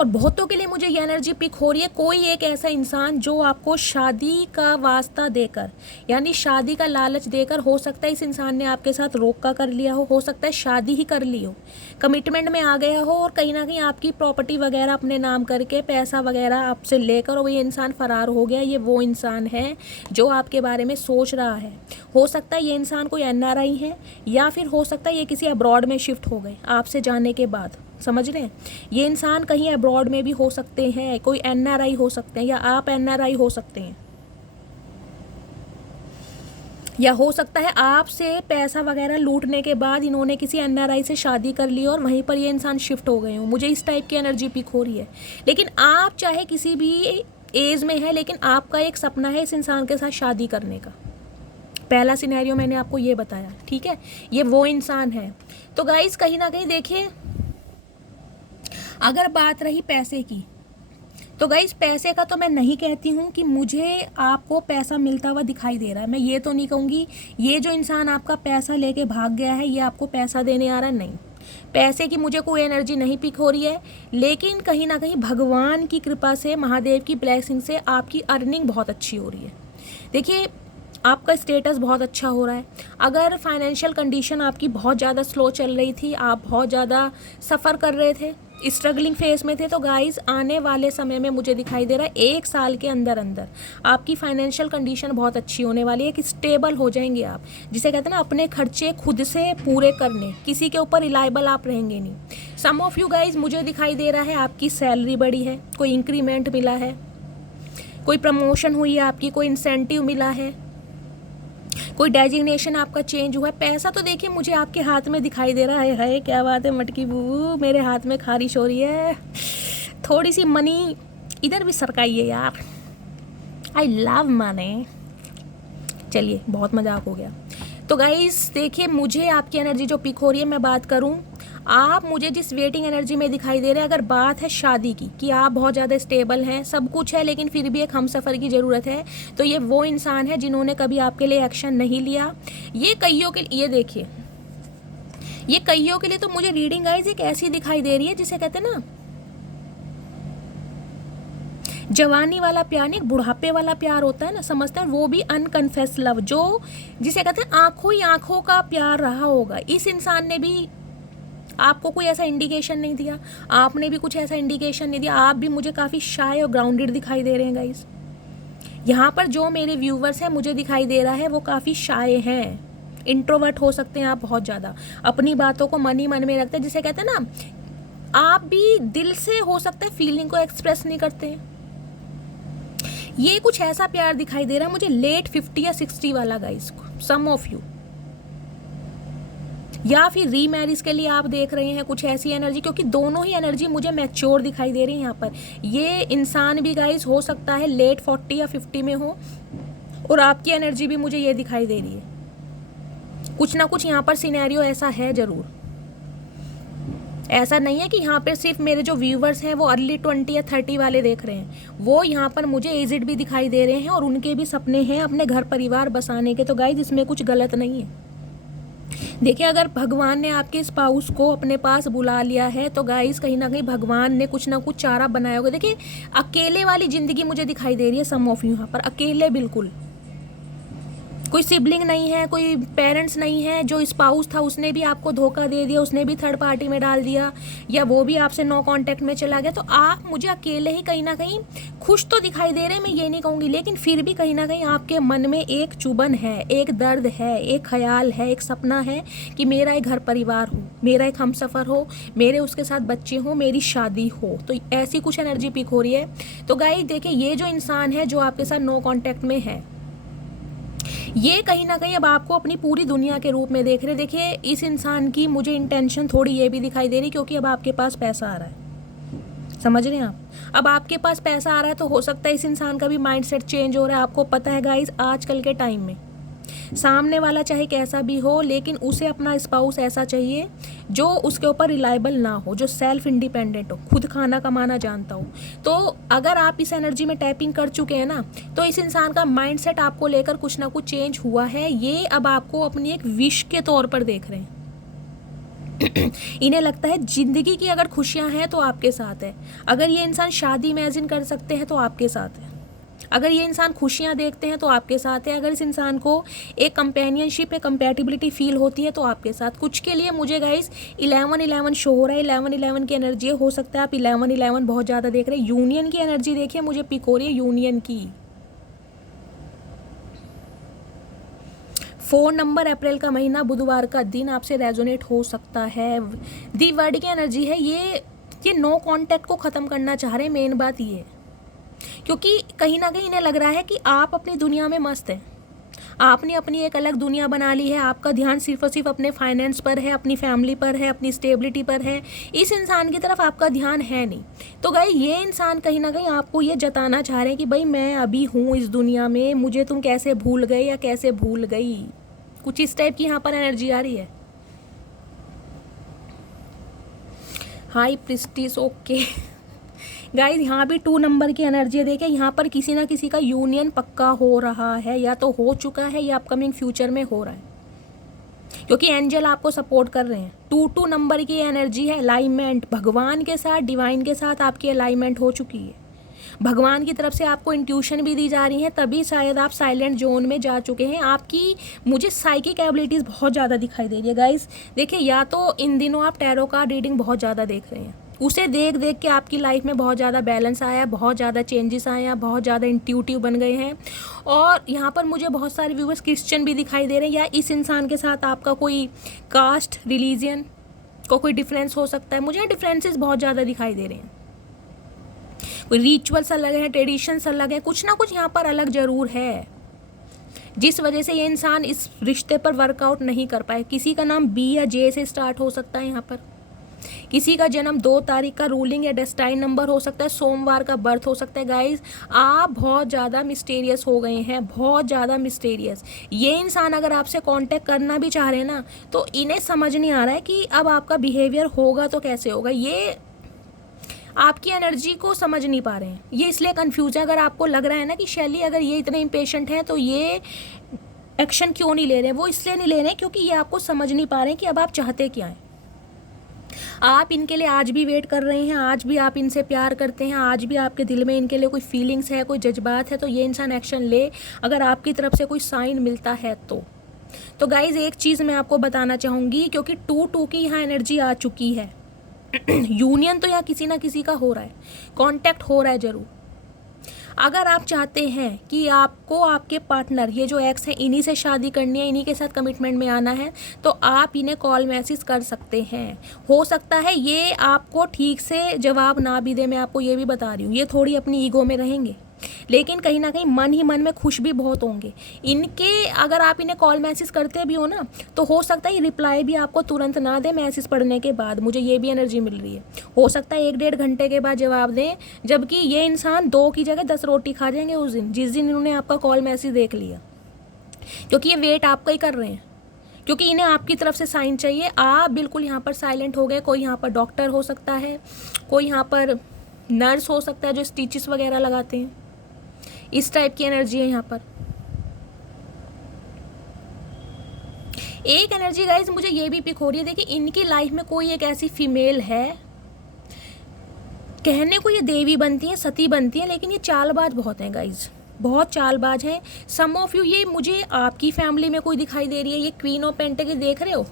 और बहुतों के लिए मुझे ये एनर्जी पिक हो रही है, कोई एक ऐसा इंसान जो आपको शादी का वास्ता देकर, यानी शादी का लालच देकर, हो सकता है इस इंसान ने आपके साथ रोका कर लिया हो सकता है शादी ही कर ली हो, कमिटमेंट में आ गया हो, और कहीं ना कहीं आपकी प्रॉपर्टी वगैरह अपने नाम करके पैसा वगैरह आपसे लेकर, और वो ये इंसान फरार हो गया। ये वो इंसान है जो आपके बारे में सोच रहा है। हो सकता है ये इंसान कोई NRI है, या फिर हो सकता है ये किसी अब्रॉड में शिफ्ट हो गए आपसे जाने के बाद। समझ रहे हैं, ये इंसान कहीं अब्रॉड में भी हो सकते हैं, कोई NRI हो सकते हैं, या आप NRI हो सकते हैं, या हो सकता है आपसे पैसा वगैरह लूटने के बाद इन्होंने किसी NRI से शादी कर ली और वहीं पर ये इंसान शिफ्ट हो गए हो। मुझे इस टाइप की एनर्जी पिक हो रही है। लेकिन आप चाहे किसी भी एज में है, लेकिन आपका एक सपना है इस इंसान के साथ शादी करने का। पहला सिनेरियो मैंने आपको ये बताया, ठीक है, ये वो इंसान है। तो गाइस कहीं ना कहीं देखिए, अगर बात रही पैसे की, तो गाइस पैसे का तो मैं नहीं कहती हूँ कि मुझे आपको पैसा मिलता हुआ दिखाई दे रहा है, मैं ये तो नहीं कहूँगी ये जो इंसान आपका पैसा लेके भाग गया है ये आपको पैसा देने आ रहा है, नहीं, पैसे की मुझे कोई एनर्जी नहीं पिक हो रही है, लेकिन कहीं ना कहीं भगवान की कृपा से, महादेव की ब्लेसिंग से आपकी अर्निंग बहुत अच्छी हो रही है। देखिए आपका स्टेटस बहुत अच्छा हो रहा है। अगर फाइनेंशियल कंडीशन आपकी बहुत ज़्यादा स्लो चल रही थी, आप बहुत ज़्यादा सफ़र कर रहे थे, स्ट्रगलिंग फेज में थे, तो गाइस आने वाले समय में मुझे दिखाई दे रहा है 1 साल के अंदर अंदर आपकी फाइनेंशियल कंडीशन बहुत अच्छी होने वाली है, कि स्टेबल हो जाएंगे आप, जिसे कहते हैं ना अपने खर्चे खुद से पूरे करने, किसी के ऊपर रिलायबल आप रहेंगे नहीं। सम ऑफ यू गाइस मुझे दिखाई दे रहा है आपकी सैलरी बढ़ी है, कोई इंक्रीमेंट मिला है, कोई प्रमोशन हुई है आपकी, कोई इंसेंटिव मिला है, कोई डेजिग्नेशन आपका चेंज हुआ है। पैसा तो देखिए मुझे आपके हाथ में दिखाई दे रहा है क्या बात है मटकी बू, मेरे हाथ में खारिश हो रही है, थोड़ी सी मनी इधर भी सरकाइए यार, आई लव मनी। चलिए बहुत मजाक हो गया। तो गाइस देखिए मुझे आपकी एनर्जी जो पिक हो रही है, मैं बात करूं, आप मुझे जिस वेटिंग एनर्जी में दिखाई दे रहे हैं, अगर बात है शादी की कि आप बहुत ज़्यादा स्टेबल हैं, सब कुछ है, लेकिन फिर भी एक हमसफ़र की ज़रूरत है, तो ये वो इंसान है जिन्होंने कभी आपके लिए एक्शन नहीं लिया। ये कईयों के लिए, ये देखिए ये कईयों के लिए तो मुझे रीडिंग गाइस एक ऐसी दिखाई दे रही है जिसे कहते हैं ना जवानी वाला प्यार नहीं, बुढ़ापे वाला प्यार होता है ना, समझते हैं, वो भी अनकन्फेस लव, जो जिसे कहते हैं आंखों ही आंखों का प्यार रहा होगा। इस इंसान ने भी आपको कोई ऐसा इंडिकेशन नहीं दिया, आपने भी कुछ ऐसा इंडिकेशन नहीं दिया, आप भी मुझे काफ़ी शाय और ग्राउंडेड दिखाई दे रहे हैं गाइस। यहाँ पर जो मेरे व्यूवर्स हैं मुझे दिखाई दे रहा है वो काफ़ी शाय हैं, इंट्रोवर्ट हो सकते हैं आप, बहुत ज़्यादा अपनी बातों को मन ही मन में रखते हैं, जिसे कहते हैं ना आप भी दिल से हो सकता है फीलिंग को एक्सप्रेस नहीं करते हैं। ये कुछ ऐसा प्यार दिखाई दे रहा है मुझे लेट 50 या 60 वाला गाइस को, सम ऑफ यू, या फिर रीमैरिज के लिए आप देख रहे हैं कुछ ऐसी एनर्जी, क्योंकि दोनों ही एनर्जी मुझे मैच्योर दिखाई दे रही है यहाँ पर। ये इंसान भी गाइस हो सकता है लेट 40 या 50 में हो, और आपकी एनर्जी भी मुझे ये दिखाई दे रही है। कुछ ना कुछ यहाँ पर सिनेरियो ऐसा है ज़रूर, ऐसा नहीं है कि यहाँ पर सिर्फ मेरे जो व्यूवर्स हैं वो अर्ली 20 या 30 वाले देख रहे हैं, वो यहाँ पर मुझे एजिड भी दिखाई दे रहे हैं और उनके भी सपने हैं अपने घर परिवार बसाने के। तो गाइस इसमें कुछ गलत नहीं है। देखिए अगर भगवान ने आपके स्पाउस को अपने पास बुला लिया है तो गाइस कहीं ना कहीं भगवान ने कुछ ना कुछ चारा बनाया होगा। देखिए अकेले वाली ज़िंदगी मुझे दिखाई दे रही है सम ऑफ यू, यहाँ पर अकेले, बिल्कुल कोई सिबलिंग नहीं है, कोई पेरेंट्स नहीं है, जो स्पाउस था उसने भी आपको धोखा दे दिया, उसने भी थर्ड पार्टी में डाल दिया, या वो भी आपसे नो कांटेक्ट में चला गया, तो आप मुझे अकेले ही कहीं ना कहीं खुश तो दिखाई दे रहे हैं, मैं ये नहीं कहूँगी, लेकिन फिर भी कहीं ना कहीं आपके मन में एक चुभन है, एक दर्द है, एक ख्याल है, एक सपना है कि मेरा एक घर परिवार हो, मेरा एक हमसफ़र हो, मेरे उसके साथ बच्चे हों, मेरी शादी हो। तो ऐसी कुछ एनर्जी पिक हो रही है। तो गाइस देखिए ये जो इंसान है जो आपके साथ नो कॉन्टैक्ट में है, ये कहीं ना कहीं अब आपको अपनी पूरी दुनिया के रूप में देख रहे। देखिए इस इंसान की मुझे इंटेंशन थोड़ी ये भी दिखाई दे रही, क्योंकि अब आपके पास पैसा आ रहा है, समझ रहे हैं आप, अब आपके पास पैसा आ रहा है तो हो सकता है इस इंसान का भी माइंडसेट चेंज हो रहा है। आपको पता है गाइस आजकल के टाइम में सामने वाला चाहे कैसा भी हो, लेकिन उसे अपना स्पाउस ऐसा चाहिए जो उसके ऊपर रिलायबल ना हो, जो सेल्फ इंडिपेंडेंट हो, खुद खाना कमाना जानता हो। तो अगर आप इस एनर्जी में टैपिंग कर चुके हैं ना, तो इस इंसान का माइंडसेट आपको लेकर कुछ ना कुछ चेंज हुआ है। ये अब आपको अपनी एक विश के तौर पर देख रहे हैं। इन्हें लगता है जिंदगी की अगर खुशियां हैं तो आपके साथ है। अगर ये इंसान शादी इमेजिन कर सकते हैं तो आपके साथ है। अगर ये इंसान खुशियाँ देखते हैं तो आपके साथ है। अगर इस इंसान को एक कंपेनियनशिप, एक कंपैटिबिलिटी फील होती है तो आपके साथ। कुछ के लिए मुझे गाइस 11-11 शो हो रहा है, 11-11 की एनर्जी हो सकता है आप 11-11 बहुत ज़्यादा देख रहे हैं। यूनियन की एनर्जी देखिए मुझे पिक हो रही है, यूनियन की 4 नंबर अप्रैल का महीना, बुधवार का दिन आपसे रेजोनेट हो सकता है। दी वर्ड की एनर्जी है, ये नो कॉन्टैक्ट को ख़त्म करना चाह रहे हैं। मेन बात ये है, क्योंकि कहीं ना कहीं इन्हें लग रहा है कि आप अपनी दुनिया में मस्त हैं, आपने अपनी एक अलग दुनिया बना ली है। आपका ध्यान सिर्फ और सिर्फ अपने फाइनेंस पर है, अपनी फैमिली पर है, अपनी स्टेबिलिटी पर है। इस इंसान की तरफ आपका ध्यान है नहीं। तो गाइस ये इंसान कहीं ना कहीं आपको ये जताना चाह रहे हैं कि भाई मैं अभी हूँ इस दुनिया में, मुझे तुम कैसे भूल गए या कैसे भूल गई। कुछ इस टाइप की यहाँ पर एनर्जी आ रही है। हाई प्रिस्टिस, ओके गाइज यहाँ भी 2 नंबर की एनर्जी है। देखिए यहाँ पर किसी ना किसी का यूनियन पक्का हो रहा है, या तो हो चुका है या अपकमिंग फ्यूचर में हो रहा है, क्योंकि एंजल आपको सपोर्ट कर रहे हैं। 2 नंबर की एनर्जी है। अलाइनमेंट भगवान के साथ, डिवाइन के साथ आपकी अलाइनमेंट हो चुकी है। भगवान की तरफ से आपको इंट्यूशन भी दी जा रही है, तभी शायद आप साइलेंट जोन में जा चुके हैं। आपकी मुझे साइकिक एबिलिटीज़ बहुत ज़्यादा दिखाई दे रही है गाइस। देखिए या तो इन दिनों आप टैरो कार्ड रीडिंग बहुत ज़्यादा देख रहे हैं, उसे देख देख के आपकी लाइफ में बहुत ज़्यादा बैलेंस आया है, बहुत ज़्यादा चेंजेस आए हैं, बहुत ज़्यादा इंट्यूटिव बन गए हैं। और यहाँ पर मुझे बहुत सारे व्यूअर्स क्रिश्चियन भी दिखाई दे रहे हैं, या इस इंसान के साथ आपका कोई कास्ट, रिलीजन को कोई डिफरेंस हो सकता है। मुझे डिफरेंसेस बहुत ज़्यादा दिखाई दे रहे हैं। कोई रिचुअल्स अलग है, ट्रेडिशंस अलग है, कुछ ना कुछ यहाँ पर अलग ज़रूर है, जिस वजह से ये इंसान इस रिश्ते पर वर्कआउट नहीं कर पाए। किसी का नाम बी या जे से स्टार्ट हो सकता है, यहाँ पर किसी का जन्म 2 तारीख का रूलिंग या डेस्टाइन नंबर हो सकता है, सोमवार का बर्थ हो सकता है। गाइज आप बहुत ज़्यादा मिस्टीरियस हो गए हैं, बहुत ज़्यादा मिस्टीरियस। ये इंसान अगर आपसे कांटेक्ट करना भी चाह रहे हैं ना, तो इन्हें समझ नहीं आ रहा है कि अब आपका बिहेवियर होगा तो कैसे होगा। ये आपकी एनर्जी को समझ नहीं पा रहे हैं, ये इसलिए कंफ्यूज है। अगर आपको लग रहा है ना कि शैली अगर ये इतने इम्पेशेंट हैं तो ये एक्शन क्यों नहीं ले रहे हैं, वो इसलिए नहीं ले रहे हैं क्योंकि ये आपको समझ नहीं पा रहे हैं कि अब आप चाहते क्या हैं। आप इनके लिए आज भी वेट कर रहे हैं, आज भी आप इनसे प्यार करते हैं, आज भी आपके दिल में इनके लिए कोई फीलिंग्स है, कोई जज्बात है, तो ये इंसान एक्शन ले अगर आपकी तरफ से कोई साइन मिलता है तो गाइज एक चीज़ मैं आपको बताना चाहूँगी, क्योंकि 2 की यहाँ एनर्जी आ चुकी है। यूनियन तो यहाँ किसी ना किसी का हो रहा है, कांटेक्ट हो रहा है ज़रूर। अगर आप चाहते हैं कि आपको आपके पार्टनर, ये जो एक्स है, इन्हीं से शादी करनी है, इन्हीं के साथ कमिटमेंट में आना है, तो आप इन्हें कॉल मैसेज कर सकते हैं। हो सकता है ये आपको ठीक से जवाब ना भी दे, मैं आपको ये भी बता रही हूँ, ये थोड़ी अपनी ईगो में रहेंगे, लेकिन कहीं ना कहीं मन ही मन में खुश भी बहुत होंगे। इनके अगर आप इन्हें कॉल मैसेज करते भी हो ना, तो हो सकता है रिप्लाई भी आपको तुरंत ना दे मैसेज पढ़ने के बाद, मुझे ये भी एनर्जी मिल रही है। हो सकता है 1-1.5 घंटे के बाद जवाब दें, जबकि ये इंसान 2 की जगह 10 रोटी खा जाएंगे उस दिन, जिस दिन इन्होंने आपका कॉल मैसेज देख लिया, क्योंकि ये वेट आपका ही कर रहे हैं, क्योंकि इन्हें आपकी तरफ से साइन चाहिए। आप बिल्कुल यहाँ पर साइलेंट हो गए। कोई यहाँ पर डॉक्टर हो सकता है, कोई यहाँ पर नर्स हो सकता है जो स्टिचेस वगैरह लगाते हैं, इस टाइप की एनर्जी है यहाँ पर। एक एनर्जी गाइज मुझे ये भी पिक हो रही है, देखिए इनकी लाइफ में कोई एक ऐसी फीमेल है, कहने को ये देवी बनती है, सती बनती है, लेकिन ये चालबाज बहुत हैं गाइज, बहुत चालबाज हैं। सम ऑफ यू, ये मुझे आपकी फैमिली में कोई दिखाई दे रही है, ये क्वीन ऑफ पेंटिकल देख रहे हो,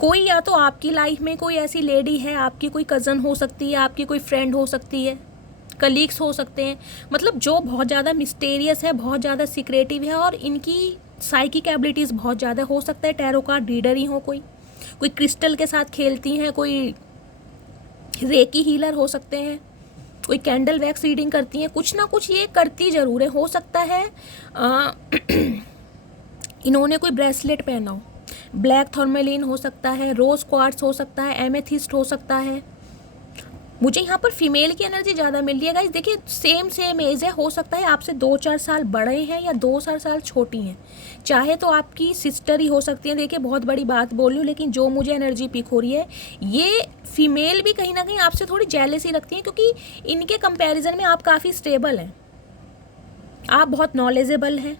कोई या तो आपकी लाइफ में कोई ऐसी लेडी है, आपकी कोई कज़न हो सकती है, आपकी कोई फ्रेंड हो सकती है, कलीग्स हो सकते हैं, मतलब जो बहुत ज़्यादा मिस्टीरियस है, बहुत ज़्यादा सीक्रेटिव है, और इनकी साइकिक एबिलिटीज़ बहुत ज़्यादा। हो सकता है टैरो कार्ड रीडर ही हो, कोई क्रिस्टल के साथ खेलती हैं, कोई रेकी हीलर हो सकते हैं, कोई कैंडल वैक्स रीडिंग करती हैं, कुछ ना कुछ ये करती ज़रूर है। हो सकता है इन्होंने कोई ब्रेसलेट पहना हो, ब्लैक थर्मेलिन हो सकता है, रोज़ क्वार्ट्स हो सकता है, एमेथिस्ट हो सकता है। मुझे यहाँ पर फीमेल की एनर्जी ज़्यादा मिल रही है गाइस। देखिए सेम एज है, हो सकता है आपसे 2-4 साल बड़े हैं या 2 साल छोटी हैं, चाहे तो आपकी सिस्टर ही हो सकती हैं। देखिए बहुत बड़ी बात बोल रही हूँ, लेकिन जो मुझे एनर्जी पिक हो रही है, ये फीमेल भी कहीं ना कहीं आपसे थोड़ी जेलसी रखती हैं, क्योंकि इनके कंपैरिजन में आप काफ़ी स्टेबल हैं, आप बहुत नॉलेजेबल हैं,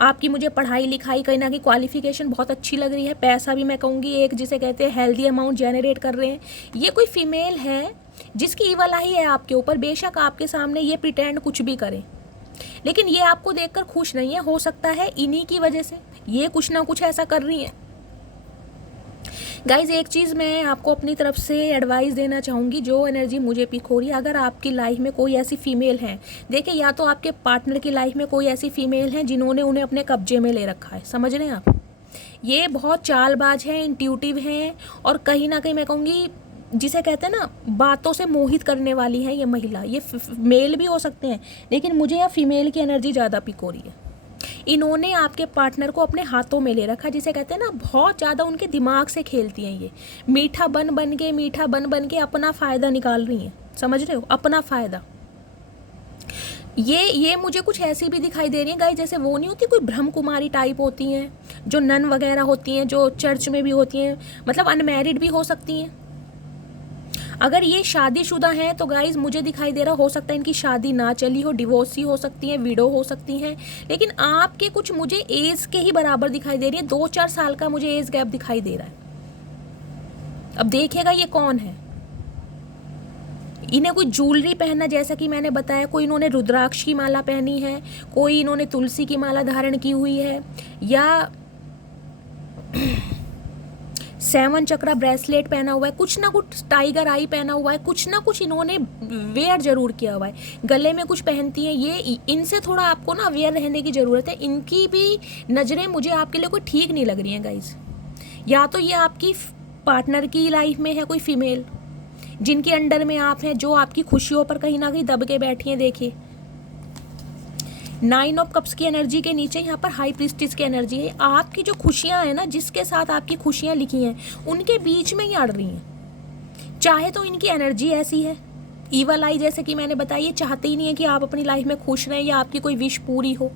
आपकी मुझे पढ़ाई लिखाई कहीं ना कहीं क्वालिफिकेशन बहुत अच्छी लग रही है, पैसा भी मैं कहूँगी एक जिसे कहते हैं हेल्दी अमाउंट जनरेट कर रहे हैं। ये कोई फीमेल है जिसकी ईवल आई है आपके ऊपर, बेशक आपके सामने ये प्रिटेंड कुछ भी करें, लेकिन ये आपको देखकर खुश नहीं है। हो सकता है इन्हीं की वजह से ये कुछ ना कुछ ऐसा कर रही हैं। गाइज एक चीज़ मैं आपको अपनी तरफ से एडवाइस देना चाहूँगी, जो एनर्जी मुझे पिक हो रही है, अगर आपकी लाइफ में कोई ऐसी फीमेल है, देखिए या तो आपके पार्टनर की लाइफ में कोई ऐसी फीमेल है जिन्होंने उन्हें अपने कब्जे में ले रखा है, समझ रहे हैं आप, ये बहुत चालबाज हैं, इंट्यूटिव हैं, और कहीं ना कहीं मैं कहूँगी जिसे कहते हैं ना बातों से मोहित करने वाली है ये महिला। ये मेल भी हो सकते हैं, लेकिन मुझे यहाँ फीमेल की एनर्जी ज़्यादा पिक हो रही है। इन्होंने आपके पार्टनर को अपने हाथों में ले रखा, जिसे कहते हैं ना बहुत ज़्यादा उनके दिमाग से खेलती हैं ये, मीठा बन के अपना फ़ायदा निकाल रही हैं, समझ रहे हो, अपना फ़ायदा। ये मुझे कुछ ऐसी भी दिखाई दे रही हैं गाइस, जैसे वो नहीं होती कोई ब्रह्म कुमारी टाइप होती हैं, जो नन वगैरह होती हैं, जो चर्च में भी होती हैं, मतलब अनमैरिड भी हो सकती हैं। अगर ये शादीशुदा हैं तो गाइज मुझे दिखाई दे रहा हो सकता है इनकी शादी ना चली हो, डिवोर्सी हो सकती हैं, विडो हो सकती हैं, लेकिन आपके कुछ मुझे एज के ही बराबर दिखाई दे रही है, 2-4 साल का मुझे एज गैप दिखाई दे रहा है। अब देखिएगा ये कौन है। इन्हें कोई ज्वेलरी पहनना, जैसा कि मैंने बताया, कोई इन्होंने रुद्राक्ष की माला पहनी है, कोई इन्होंने तुलसी की माला धारण की हुई है, या 7 चक्रा ब्रेसलेट पहना हुआ है, कुछ ना कुछ टाइगर आई पहना हुआ है, कुछ ना कुछ इन्होंने वेयर जरूर किया हुआ है, गले में कुछ पहनती हैं ये। इनसे थोड़ा आपको ना अवेयर रहने की ज़रूरत है। इनकी भी नज़रें मुझे आपके लिए कोई ठीक नहीं लग रही हैं गाइज। या तो ये आपकी पार्टनर की लाइफ में है कोई फीमेल जिनके अंडर में आप हैं, जो आपकी खुशियों पर कहीं ना कहीं दब के बैठी हैं। देखिए 9 ऑफ कप्स की एनर्जी के नीचे यहाँ पर हाई प्रीस्टिस की एनर्जी है। आपकी जो खुशियाँ हैं ना, जिसके साथ आपकी खुशियाँ लिखी हैं, उनके बीच में ही अड़ रही हैं। चाहे तो इनकी एनर्जी ऐसी है, ईवल आई, जैसे कि मैंने बताया, ये चाहते ही नहीं है कि आप अपनी लाइफ में खुश रहें या आपकी कोई विश पूरी हो,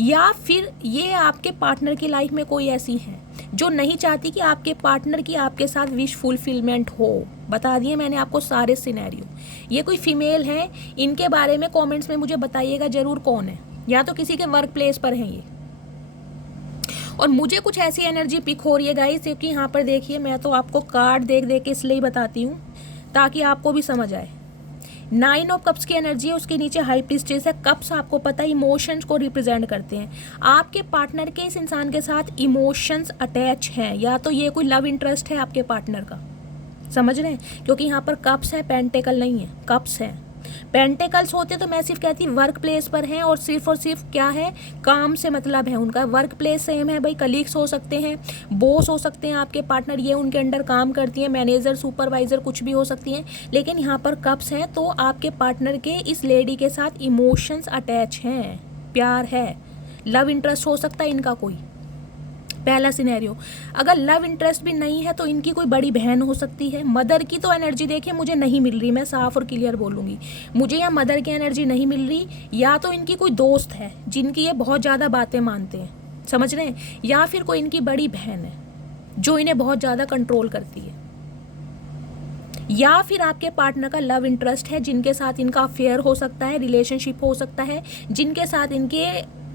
या फिर ये आपके पार्टनर की लाइफ में कोई ऐसी है जो नहीं चाहती कि आपके पार्टनर की आपके साथ विश फुलफिलमेंट हो। बता दिए मैंने आपको सारे सिनेरियो। ये कोई फीमेल है, इनके बारे में कमेंट्स में मुझे बताइएगा ज़रूर कौन है, या तो किसी के वर्क प्लेस पर हैं ये। और मुझे कुछ ऐसी एनर्जी पिक हो रही है गाइस, क्योंकि यहाँ पर देखिए, मैं तो आपको कार्ड देख देख के इसलिए बताती हूँ ताकि आपको भी समझ आए। 9 ऑफ कप्स की एनर्जी है, उसके नीचे हाई प्रीस्टेस है। कप्स आपको पता है इमोशंस को रिप्रेजेंट करते हैं। आपके पार्टनर के इस इंसान के साथ इमोशंस अटैच हैं, या तो ये कोई लव इंटरेस्ट है आपके पार्टनर का, समझ रहे हैं, क्योंकि यहाँ पर कप्स है, पेंटेकल नहीं है, कप्स है। पेंटेकल्स होते तो मैं सिर्फ कहती वर्क प्लेस पर हैं, और सिर्फ क्या है, काम से मतलब है उनका। वर्क प्लेस सेम है भाई, कलीग्स हो सकते हैं, बॉस हो सकते हैं आपके पार्टनर, ये उनके अंडर काम करती हैं, मैनेजर, सुपरवाइजर, कुछ भी हो सकती हैं। लेकिन यहाँ पर कप्स हैं, तो आपके पार्टनर के इस लेडी के साथ इमोशंस अटैच हैं, प्यार है, लव इंटरेस्ट हो सकता है इनका कोई। पहला सिनेरियो। अगर लव इंटरेस्ट भी नहीं है तो इनकी कोई बड़ी बहन हो सकती है। मदर की तो एनर्जी देखिए मुझे नहीं मिल रही, मैं साफ और क्लियर बोलूँगी, मुझे यहाँ मदर की एनर्जी नहीं मिल रही। या तो इनकी कोई दोस्त है जिनकी ये बहुत ज़्यादा बातें मानते हैं, समझ रहे हैं, या फिर कोई इनकी बड़ी बहन है जो इन्हें बहुत ज़्यादा कंट्रोल करती है, या फिर आपके पार्टनर का लव इंटरेस्ट है जिनके साथ इनका अफेयर हो सकता है, रिलेशनशिप हो सकता है, जिनके साथ इनके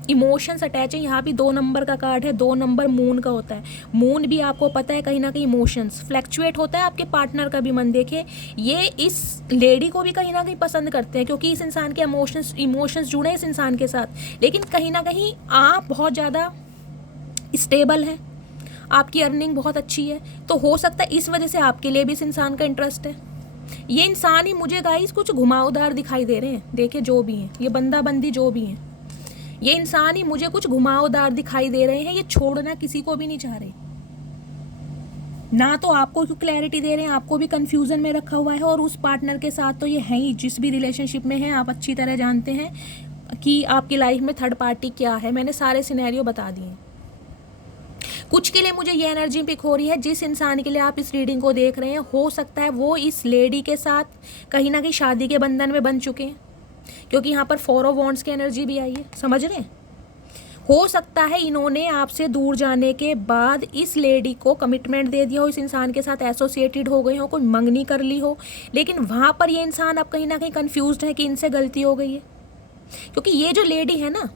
इमोशंस अटैच है। यहाँ भी 2 नंबर का कार्ड है, 2 नंबर मून का होता है। मून भी आपको पता है कहीं ना कहीं इमोशंस फ्लैक्चुएट होता है। आपके पार्टनर का भी मन देखिए, ये इस लेडी को भी कहीं ना कहीं पसंद करते हैं, क्योंकि इस इंसान के इमोशंस जुड़े हैं इस इंसान के साथ। लेकिन कहीं ना कहीं आप बहुत ज़्यादा स्टेबल हैं, आपकी अर्निंग बहुत अच्छी है, तो हो सकता है इस वजह से आपके लिए भी इस इंसान का इंटरेस्ट है। ये इंसान ही मुझे गाइस कुछ घुमावदार दिखाई दे रहे हैं। देखिए जो भी हैं, ये बंदा बंदी जो भी हैं, ये इंसान ही मुझे कुछ घुमावदार दिखाई दे रहे हैं। ये छोड़ना किसी को भी नहीं चाह रहे, ना तो आपको क्यों क्लैरिटी दे रहे हैं, आपको भी कंफ्यूजन में रखा हुआ है। और उस पार्टनर के साथ तो ये है ही, जिस भी रिलेशनशिप में है, आप अच्छी तरह जानते हैं कि आपकी लाइफ में थर्ड पार्टी क्या है। मैंने सारे सिनेरियो बता दिए। कुछ के लिए मुझे ये एनर्जी पिक हो रही है, जिस इंसान के लिए आप इस रीडिंग को देख रहे हैं, हो सकता है वो इस लेडी के साथ कहीं ना कहीं शादी के बंधन में बन चुके हैं, क्योंकि यहाँ पर 4 ऑफ वॉन्ड्स की एनर्जी भी आई है, समझ रहे हैं। हो सकता है इन्होंने आपसे दूर जाने के बाद इस लेडी को कमिटमेंट दे दिया हो, इस इंसान के साथ एसोसिएटेड हो गए हो, कोई मंगनी कर ली हो, लेकिन वहाँ पर ये इंसान अब कहीं ना कहीं कन्फ्यूज्ड है कि इनसे गलती हो गई है। क्योंकि ये जो लेडी है ना,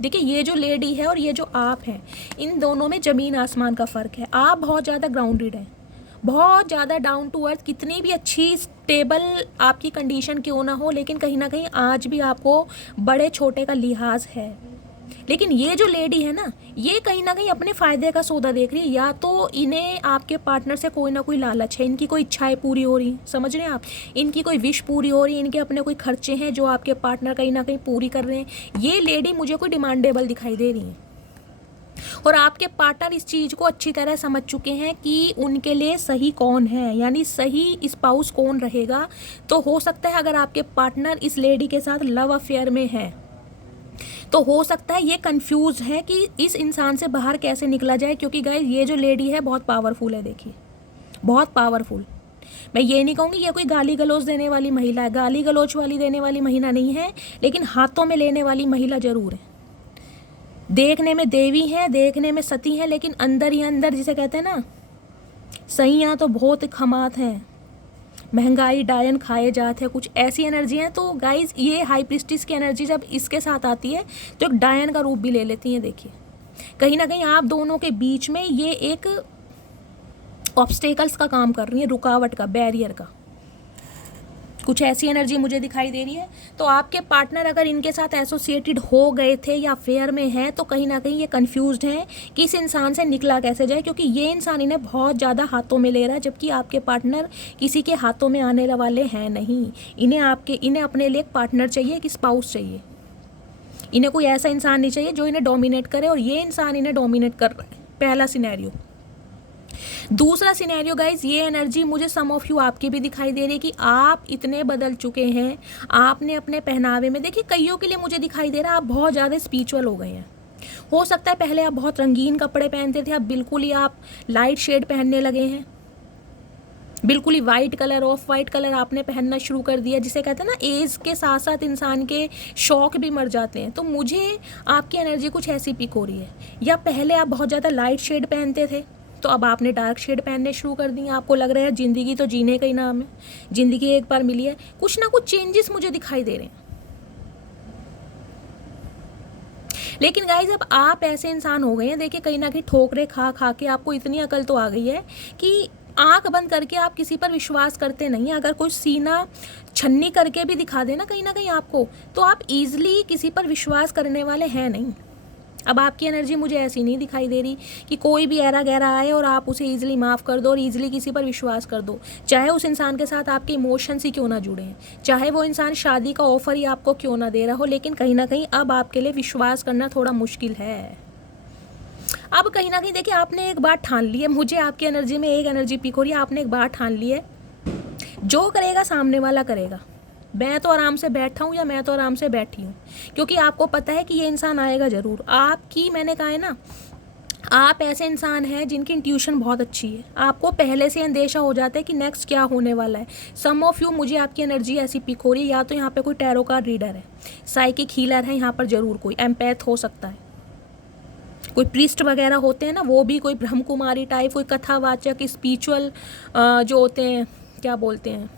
देखिए ये जो लेडी है और ये जो आप हैं, इन दोनों में ज़मीन आसमान का फ़र्क है। आप बहुत ज़्यादा ग्राउंडेड हैं, बहुत ज़्यादा डाउन टू अर्थ, कितनी भी अच्छी स्टेबल आपकी कंडीशन क्यों ना हो, लेकिन कहीं ना कहीं आज भी आपको बड़े छोटे का लिहाज है। लेकिन ये जो लेडी है ना, ये कहीं ना कहीं अपने फ़ायदे का सौदा देख रही है। या तो इन्हें आपके पार्टनर से कोई ना कोई लालच है, इनकी कोई इच्छाएं पूरी हो रही, समझ रहे हैं आप, इनकी कोई विश पूरी हो रही है, इनके अपने कोई खर्चे हैं जो आपके पार्टनर कहीं ना कहीं पूरी कर रहे हैं। ये लेडी मुझे कोई डिमांडेबल दिखाई दे रही है, और आपके पार्टनर इस चीज़ को अच्छी तरह समझ चुके हैं कि उनके लिए सही कौन है, यानी सही स्पाउस कौन रहेगा। तो हो सकता है अगर आपके पार्टनर इस लेडी के साथ लव अफेयर में है, तो हो सकता है ये कंफ्यूज है कि इस इंसान से बाहर कैसे निकला जाए। क्योंकि गाइस ये जो लेडी है बहुत पावरफुल है, देखिए बहुत पावरफुल। मैं ये नहीं कहूँगी ये कोई गाली गलौज देने वाली महिला है, गाली गलौज वाली देने वाली महिला नहीं है, लेकिन हाथों में लेने वाली महिला ज़रूर है। देखने में देवी है, देखने में सती है, लेकिन अंदर ही अंदर, जिसे कहते हैं ना, सैयाँ तो बहुत खमात हैं, महंगाई, डायन खाए जाते हैं, कुछ ऐसी एनर्जी है। तो गाइज ये हाई प्रीस्टिस की एनर्जी जब इसके साथ आती है तो एक डायन का रूप भी ले लेती है। देखिए कहीं ना कहीं आप दोनों के बीच में ये एक ऑब्स्टेकल्स का काम कर रही है, रुकावट का, बैरियर का, कुछ ऐसी एनर्जी मुझे दिखाई दे रही है। तो आपके पार्टनर अगर इनके साथ एसोसिएटेड हो गए थे या अफेयर में हैं तो कहीं ना कहीं ये कंफ्यूज्ड हैं कि इस इंसान से निकला कैसे जाए, क्योंकि ये इंसान इन्हें बहुत ज़्यादा हाथों में ले रहा है, जबकि आपके पार्टनर किसी के हाथों में आने वाले हैं नहीं। इन्हें अपने लिए एक पार्टनर चाहिए, एक स्पाउस चाहिए। इन्हें कोई ऐसा इंसान नहीं चाहिए जो इन्हें डोमिनेट करे, और ये इंसान इन्हें डोमिनेट कर रहा है। पहला सिनेरियो। दूसरा सिनेरियो गाइज, ये एनर्जी मुझे सम ऑफ यू आपकी भी दिखाई दे रही है कि आप इतने बदल चुके हैं। आपने अपने पहनावे में, देखिए कईयों के लिए मुझे दिखाई दे रहा है आप बहुत ज़्यादा स्पिरिचुअल हो गए हैं। हो सकता है पहले आप बहुत रंगीन कपड़े पहनते थे, अब बिल्कुल ही आप लाइट शेड पहनने लगे हैं। बिल्कुल ही white colour, off white colour आपने पहनना शुरू कर दिया, जिसे कहते हैं ना एज के साथ साथ इंसान के शौक भी मर जाते हैं। तो मुझे आपकी एनर्जी कुछ ऐसी पिक हो रही है। या पहले आप बहुत ज़्यादा लाइट शेड पहनते थे तो अब आपने डार्क शेड पहनने शुरू कर दी। आपको लग रहा है ज़िंदगी तो जीने का ही नाम है, ज़िंदगी एक बार मिली है। कुछ ना कुछ चेंजेस मुझे दिखाई दे रहे हैं। लेकिन गाइज अब आप ऐसे इंसान हो गए हैं, देखिए कहीं ना कहीं ठोकरे खा खा के आपको इतनी अकल तो आ गई है कि आंख बंद करके आप किसी पर विश्वास करते नहीं। अगर कोई सीना छन्नी करके भी दिखा देना कहीं ना कहीं आपको, तो आप ईजिली किसी पर विश्वास करने वाले हैं नहीं। अब आपकी एनर्जी मुझे ऐसी नहीं दिखाई दे रही कि कोई भी ऐरा गहरा आए और आप उसे ईजिली माफ़ कर दो और ईजिली किसी पर विश्वास कर दो, चाहे उस इंसान के साथ आपके इमोशंस ही क्यों ना जुड़े हैं, चाहे वो इंसान शादी का ऑफर ही आपको क्यों ना दे रहा हो। लेकिन कहीं ना कहीं अब आपके लिए विश्वास करना थोड़ा मुश्किल है। अब कहीं ना कहीं देखिए आपने एक बात ठान ली है, मुझे आपकी एनर्जी में एक एनर्जी पिक हो रही है, आपने एक बात ठान ली है, जो करेगा सामने वाला करेगा। मैं तो आराम से बैठा हूँ या मैं तो आराम से बैठी हूँ, क्योंकि आपको पता है कि ये इंसान आएगा ज़रूर। आपकी, मैंने कहा है ना, आप ऐसे इंसान हैं जिनकी इंट्यूशन बहुत अच्छी है। आपको पहले से अंदेशा हो जाता है कि नेक्स्ट क्या होने वाला है। सम ऑफ यू, मुझे आपकी एनर्जी ऐसी पिक हो रही है, या तो यहाँ पे कोई टैरो कार्ड रीडर है, साइकिक हीलर है, यहाँ पर ज़रूर कोई एम्पैथ हो सकता है, कोई प्रीस्ट वगैरह होते हैं ना वो भी, कोई ब्रह्म कुमारी टाइप, कोई कथावाचक, स्पिरिचुअल जो होते हैं, क्या बोलते हैं,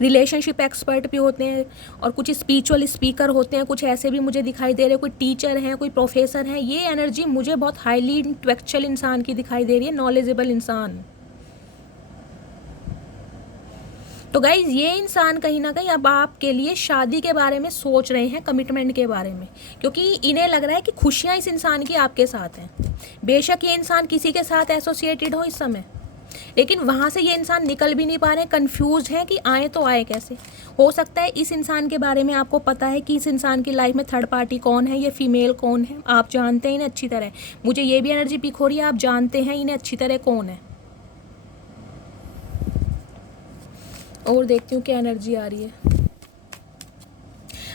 रिलेशनशिप एक्सपर्ट भी होते हैं, और कुछ स्पिरिचुअल स्पीकर होते हैं, कुछ ऐसे भी मुझे दिखाई दे रहे हैं, कोई टीचर हैं, कोई प्रोफेसर हैं। ये एनर्जी मुझे बहुत हाईली इंटेलेक्चुअल इंसान की दिखाई दे रही है, नॉलेजेबल इंसान। तो गाइज ये इंसान कहीं ना कहीं अब आपके लिए शादी के बारे में सोच रहे हैं, कमिटमेंट के बारे में, क्योंकि इन्हें लग रहा है कि खुशियाँ इस इंसान की आपके साथ हैं। बेशक ये इंसान किसी के साथ एसोसिएटेड हो इस समय, लेकिन वहाँ से ये इंसान निकल भी नहीं पा रहे हैं, कन्फ्यूज हैं कि आए तो आए कैसे। हो सकता है इस इंसान के बारे में आपको पता है कि इस इंसान की लाइफ में थर्ड पार्टी कौन है, ये फीमेल कौन है, आप जानते हैं इन्हें अच्छी तरह। मुझे ये भी एनर्जी पिक हो रही है, आप जानते हैं इन्हें अच्छी तरह कौन है। और देखती हूँ क्या एनर्जी आ रही है।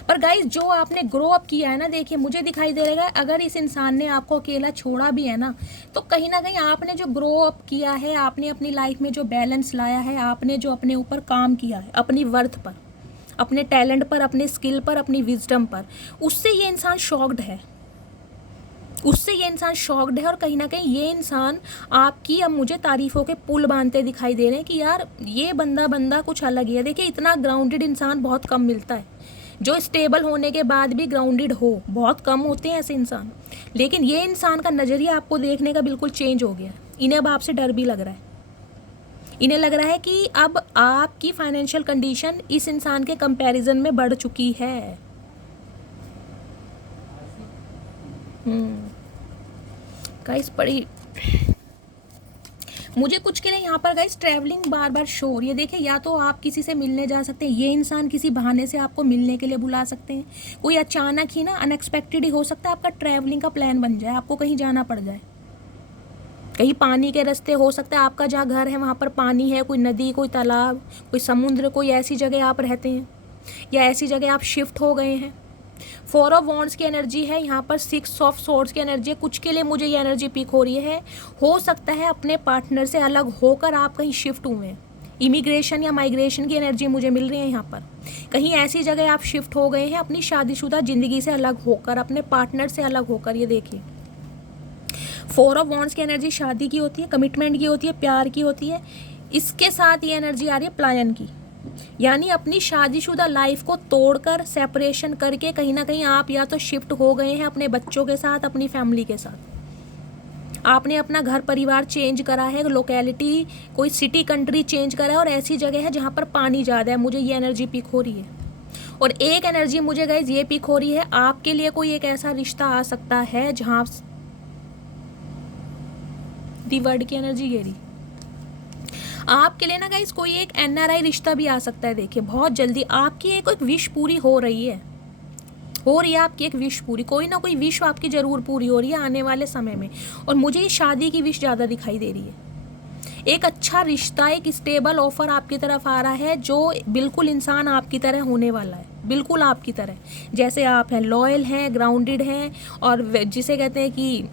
पर गाइज जो आपने ग्रो अप किया है ना, देखिए मुझे दिखाई दे रहा है अगर इस इंसान ने आपको अकेला छोड़ा भी है ना, तो कहीं ना कहीं आपने जो ग्रो अप किया है, आपने अपनी लाइफ में जो बैलेंस लाया है, आपने जो अपने ऊपर काम किया है, अपनी वर्थ पर, अपने टैलेंट पर, अपने स्किल पर, अपनी विजडम पर, उससे ये इंसान शॉक्ड है, उससे ये इंसान शॉक्ड है। और कहीं ना कहीं ये इंसान आपकी अब मुझे तारीफ़ों के पुल बांधते दिखाई दे रहे हैं कि यार ये बंदा कुछ अलग ही है। देखिए इतना ग्राउंडेड इंसान बहुत कम मिलता है, जो स्टेबल होने के बाद भी ग्राउंडेड हो, बहुत कम होते हैं ऐसे इंसान। लेकिन ये इंसान का नज़रिया आपको देखने का बिल्कुल चेंज हो गया। इन्हें अब आपसे डर भी लग रहा है, इन्हें लग रहा है कि अब आपकी फाइनेंशियल कंडीशन इस इंसान के कंपैरिजन में बढ़ चुकी है। गाइस बड़ी मुझे कुछ के लिए यहाँ पर गाइस ट्रैवलिंग बार बार शो हो रही है। देखिए या तो आप किसी से मिलने जा सकते हैं, ये इंसान किसी बहाने से आपको मिलने के लिए बुला सकते हैं, कोई अचानक ही ना अनएक्सपेक्टेड ही हो सकता है आपका ट्रैवलिंग का प्लान बन जाए, आपको कहीं जाना पड़ जाए, कहीं पानी के रास्ते। हो सकता है आपका जहाँ घर है वहाँ पर पानी है, कोई नदी, कोई तालाब, कोई समुद्र, कोई ऐसी जगह आप रहते हैं, या ऐसी जगह आप शिफ्ट हो गए हैं। 4 ऑफ वॉन्ड्स की एनर्जी है यहाँ पर, 6 ऑफ सोर्ड्स की एनर्जी है। कुछ के लिए मुझे ये एनर्जी पिक हो रही है, हो सकता है अपने पार्टनर से अलग होकर आप कहीं शिफ्ट हुए हैं। इमिग्रेशन या माइग्रेशन की एनर्जी मुझे मिल रही है यहाँ पर। कहीं ऐसी जगह आप शिफ्ट हो गए हैं अपनी शादीशुदा ज़िंदगी से अलग होकर, अपने पार्टनर से अलग होकर। ये देखिए 4 ऑफ वॉन्ड्स की एनर्जी शादी की होती है, कमिटमेंट की होती है, प्यार की होती है। इसके साथ ये एनर्जी आ रही है पलायन की, यानी अपनी शादीशुदा लाइफ को तोड़कर सेपरेशन करके कहीं ना कहीं आप या तो शिफ्ट हो गए हैं अपने बच्चों के साथ, अपनी फैमिली के साथ। आपने अपना घर परिवार चेंज करा है, लोकेलिटी कोई सिटी कंट्री चेंज करा है, और ऐसी जगह है जहाँ पर पानी ज़्यादा है। मुझे ये एनर्जी पिक हो रही है। और एक एनर्जी मुझे गाइस ये पिक हो रही है, आपके लिए कोई एक ऐसा रिश्ता आ सकता है जहाँ दी वर्ड की एनर्जी घेरी आपके लिए ना गाइस, कोई एक NRI रिश्ता भी आ सकता है। देखिए बहुत जल्दी आपकी एक विश पूरी हो रही है आपकी एक विश पूरी, कोई ना कोई विश आपकी ज़रूर पूरी हो रही है आने वाले समय में। और मुझे ये शादी की विश ज़्यादा दिखाई दे रही है। एक अच्छा रिश्ता, एक स्टेबल ऑफर आपकी तरफ आ रहा है, जो बिल्कुल इंसान आपकी तरह होने वाला है, बिल्कुल आपकी तरह जैसे आप हैं, लॉयल हैं, ग्राउंडेड हैं, और जिसे कहते हैं कि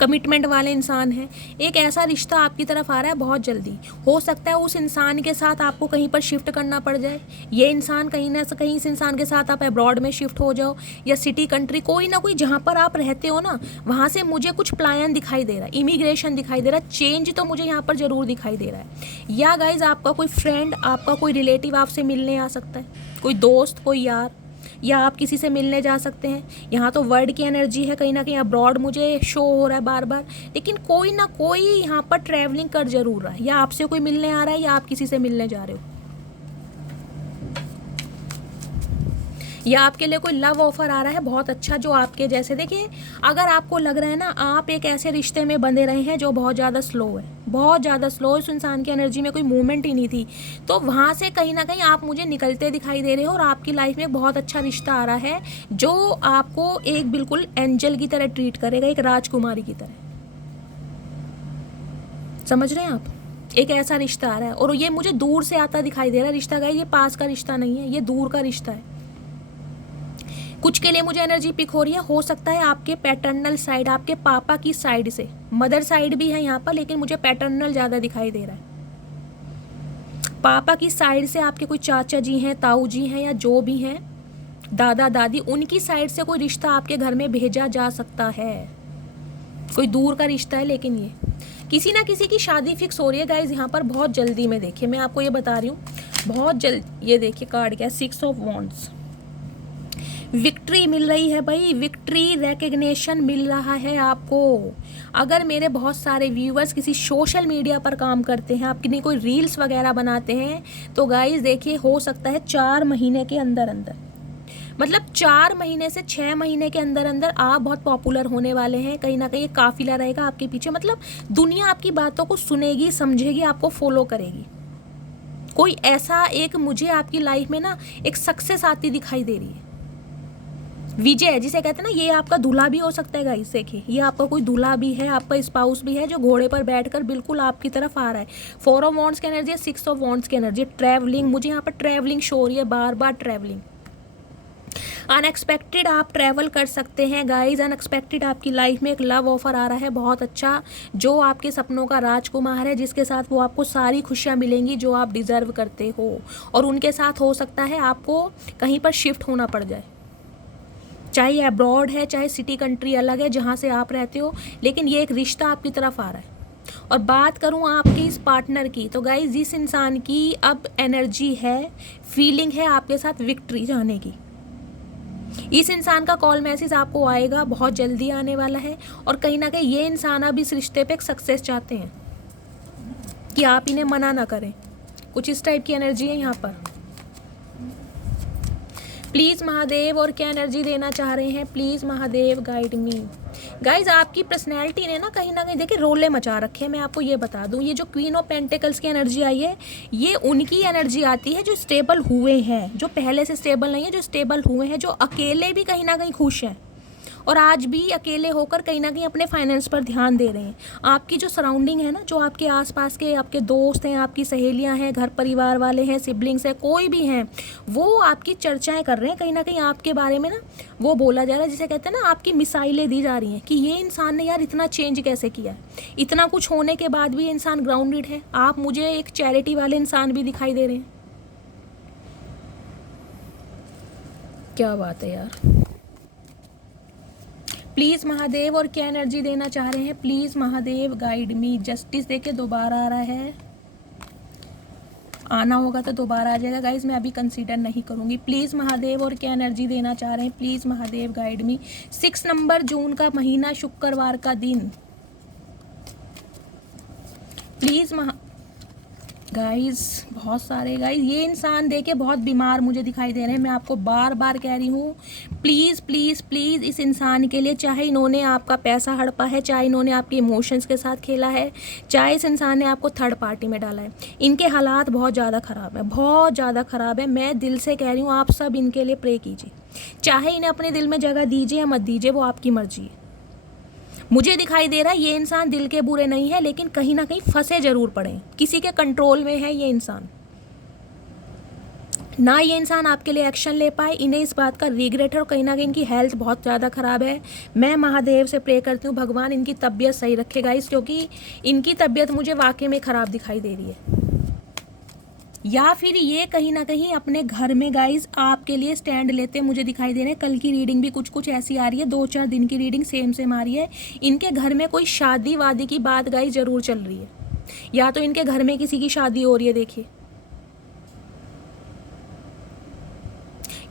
कमिटमेंट वाले इंसान हैं। एक ऐसा रिश्ता आपकी तरफ आ रहा है बहुत जल्दी। हो सकता है उस इंसान के साथ आपको कहीं पर शिफ्ट करना पड़ जाए, ये इंसान कहीं ना कहीं इस इंसान के साथ आप अब्रॉड में शिफ्ट हो जाओ, या सिटी कंट्री कोई ना कोई जहाँ पर आप रहते हो ना, वहाँ से मुझे कुछ पलायन दिखाई दे रहा है, इमिग्रेशन दिखाई दे रहा है, चेंज तो मुझे यहाँ पर ज़रूर दिखाई दे रहा है। या गाइज आपका कोई फ्रेंड, आपका कोई रिलेटिव आपसे मिलने आ सकता है, कोई दोस्त, कोई यार, या आप किसी से मिलने जा सकते हैं। यहाँ तो वर्ड की एनर्जी है, कहीं ना कहीं अब्रॉड मुझे शो हो रहा है बार बार, लेकिन कोई ना कोई यहाँ पर ट्रैवलिंग कर जरूर रहा है, या आपसे कोई मिलने आ रहा है, या आप किसी से मिलने जा रहे हो, या आपके लिए कोई लव ऑफर आ रहा है बहुत अच्छा, जो आपके जैसे। देखिए अगर आपको लग रहा है ना आप एक ऐसे रिश्ते में बंधे रहे हैं जो बहुत ज़्यादा स्लो है, बहुत ज़्यादा स्लो, उस इंसान की एनर्जी में कोई मूवमेंट ही नहीं थी, तो वहाँ से कहीं ना कहीं आप मुझे निकलते दिखाई दे रहे हो, और आपकी लाइफ में बहुत अच्छा रिश्ता आ रहा है जो आपको एक बिल्कुल एंजल की तरह ट्रीट करेगा, एक राजकुमारी की तरह। समझ रहे हैं आप? एक ऐसा रिश्ता आ रहा है, और ये मुझे दूर से आता दिखाई दे रहा है रिश्ता। गाइस ये पास का रिश्ता नहीं है, ये दूर का रिश्ता है। कुछ के लिए मुझे एनर्जी पिक हो रही है, हो सकता है आपके पैटर्नल साइड, आपके पापा की साइड से, मदर साइड भी है यहाँ पर, लेकिन मुझे पैटर्नल ज़्यादा दिखाई दे रहा है। पापा की साइड से आपके कोई चाचा जी हैं, ताऊ जी हैं, या जो भी हैं, दादा दादी, उनकी साइड से कोई रिश्ता आपके घर में भेजा जा सकता है। कोई दूर का रिश्ता है, लेकिन ये किसी ना किसी की शादी फिक्स हो रही है गाइज यहाँ पर बहुत जल्दी में। देखिए मैं आपको ये बता रही हूँ बहुत जल्द। ये देखिए कार्ड क्या है, 6 ऑफ वॉन्ड्स। विक्ट्री मिल रही है भाई, विक्ट्री, रिकग्निशन मिल रहा है आपको। अगर मेरे बहुत सारे व्यूअर्स किसी सोशल मीडिया पर काम करते हैं, आप किन्हीं कोई रील्स वगैरह बनाते हैं, तो गाइज देखिए हो सकता है 4 महीने के अंदर अंदर, मतलब 4 महीने से 6 महीने के अंदर अंदर आप बहुत पॉपुलर होने वाले हैं। कहीं ना कहीं एक काफिला रहेगा आपके पीछे, मतलब दुनिया आपकी बातों को सुनेगी, समझेगी, आपको फॉलो करेगी। कोई ऐसा एक मुझे आपकी लाइफ में ना एक सक्सेस आती दिखाई दे रही है। विजय जिसे कहते हैं ना, ये आपका दूल्हा भी हो सकता है गाइस। देखिए ये आपका कोई दूल्हा भी है, आपका स्पाउस भी है, जो घोड़े पर बैठकर बिल्कुल आपकी तरफ आ रहा है। 4 ऑफ वॉन्ड्स की एनर्जी है, 6 ऑफ वॉन्ड्स की एनर्जी, ट्रैवलिंग, मुझे यहाँ पर ट्रैवलिंग शो हो रही है, बार बार ट्रैवलिंग। अनएक्सपेक्टेड आप ट्रैवल कर सकते हैं गाइज, अनएक्सपेक्टेड आपकी लाइफ में एक लव ऑफर आ रहा है बहुत अच्छा, जो आपके सपनों का राजकुमार है, जिसके साथ वो आपको सारी खुशियाँ मिलेंगी जो आप डिज़र्व करते हो। और उनके साथ हो सकता है आपको कहीं पर शिफ्ट होना पड़ जाए, चाहे अब्रॉड है, चाहे सिटी कंट्री अलग है जहाँ से आप रहते हो, लेकिन ये एक रिश्ता आपकी तरफ आ रहा है। और बात करूँ आपके इस पार्टनर की, तो गाइज जिस इंसान की अब एनर्जी है, फीलिंग है आपके साथ विक्ट्री जाने की, इस इंसान का कॉल मैसेज आपको आएगा, बहुत जल्दी आने वाला है। और कहीं ना कहीं ये इंसान अब इस रिश्ते पे एक सक्सेस चाहते हैं कि आप इन्हें मना ना करें, कुछ इस टाइप की एनर्जी है यहाँ पर। प्लीज़ महादेव और क्या एनर्जी देना चाह रहे हैं, please Mahadev guide me. Guys आपकी पर्सनैलिटी ने ना कहीं देखिए रोले मचा रखे हैं। मैं आपको ये बता दूं, ये जो क्वीन ऑफ पेंटिकल्स की एनर्जी आई है, ये उनकी एनर्जी आती है जो स्टेबल हुए हैं, जो पहले से स्टेबल नहीं है, जो स्टेबल हुए हैं, जो अकेले भी कहीं ना कहीं खुश हैं, और आज भी अकेले होकर कहीं ना कहीं अपने फाइनेंस पर ध्यान दे रहे हैं। आपकी जो सराउंडिंग है ना, जो आपके आसपास के आपके दोस्त हैं, आपकी सहेलियां हैं, घर परिवार वाले हैं, सिबलिंग्स हैं, कोई भी हैं, वो आपकी चर्चाएं कर रहे हैं, कहीं ना कहीं आपके बारे में ना वो बोला जा रहा है, जिसे कहते हैं ना आपकी मिसाइलें दी जा रही हैं कि ये इंसान ने यार इतना चेंज कैसे किया है, इतना कुछ होने के बाद भी ये इंसान ग्राउंडेड है। आप मुझे एक चैरिटी वाले इंसान भी दिखाई दे रहे हैं। क्या बात है यार। प्लीज़ महादेव, और क्या एनर्जी देना चाह रहे हैं please Mahadev, guide me. Justice देके दोबारा आ रहा है, आना होगा तो दोबारा आ जाएगा गाइज, मैं अभी कंसीडर नहीं करूँगी। प्लीज़ महादेव, और क्या एनर्जी देना चाह रहे हैं please Mahadev, guide me. 6 number जून का महीना, शुक्रवार का दिन, प्लीज़ गाइज। बहुत सारे गाइज, ये इंसान देखे बहुत बीमार मुझे दिखाई दे रहे हैं। मैं आपको बार बार कह रही हूँ, प्लीज़ प्लीज़ प्लीज़ इस इंसान के लिए, चाहे इन्होंने आपका पैसा हड़पा है, चाहे इन्होंने आपके इमोशंस के साथ खेला है, चाहे इस इंसान ने आपको थर्ड पार्टी में डाला है, इनके हालात बहुत ज़्यादा ख़राब है, बहुत ज़्यादा ख़राब है। मैं दिल से कह रही हूँ, आप सब इनके लिए प्रे कीजिए। चाहे इन्हें अपने दिल में जगह दीजिए या मत दीजिए, वो आपकी मर्जी है। मुझे दिखाई दे रहा है ये इंसान दिल के बुरे नहीं है, लेकिन कहीं ना कहीं फंसे जरूर पड़े, किसी के कंट्रोल में है ये इंसान। ना ये इंसान आपके लिए एक्शन ले पाए, इन्हें इस बात का रिग्रेट है, और कहीं ना कहीं इनकी हेल्थ बहुत ज़्यादा ख़राब है। मैं महादेव से प्रे करती हूँ भगवान इनकी तबीयत सही रखेगा इस, क्योंकि इनकी तबीयत मुझे वाकई में ख़राब दिखाई दे रही है। या फिर ये कहीं ना कहीं अपने घर में गाइज आपके लिए स्टैंड लेते मुझे दिखाई दे रहे हैं। कल की रीडिंग भी कुछ कुछ ऐसी आ रही है, 2-4 दिन की रीडिंग सेम आ रही है। इनके घर में कोई शादी वादी की बात गाइज ज़रूर चल रही है, या तो इनके घर में किसी की शादी हो रही है, देखिए।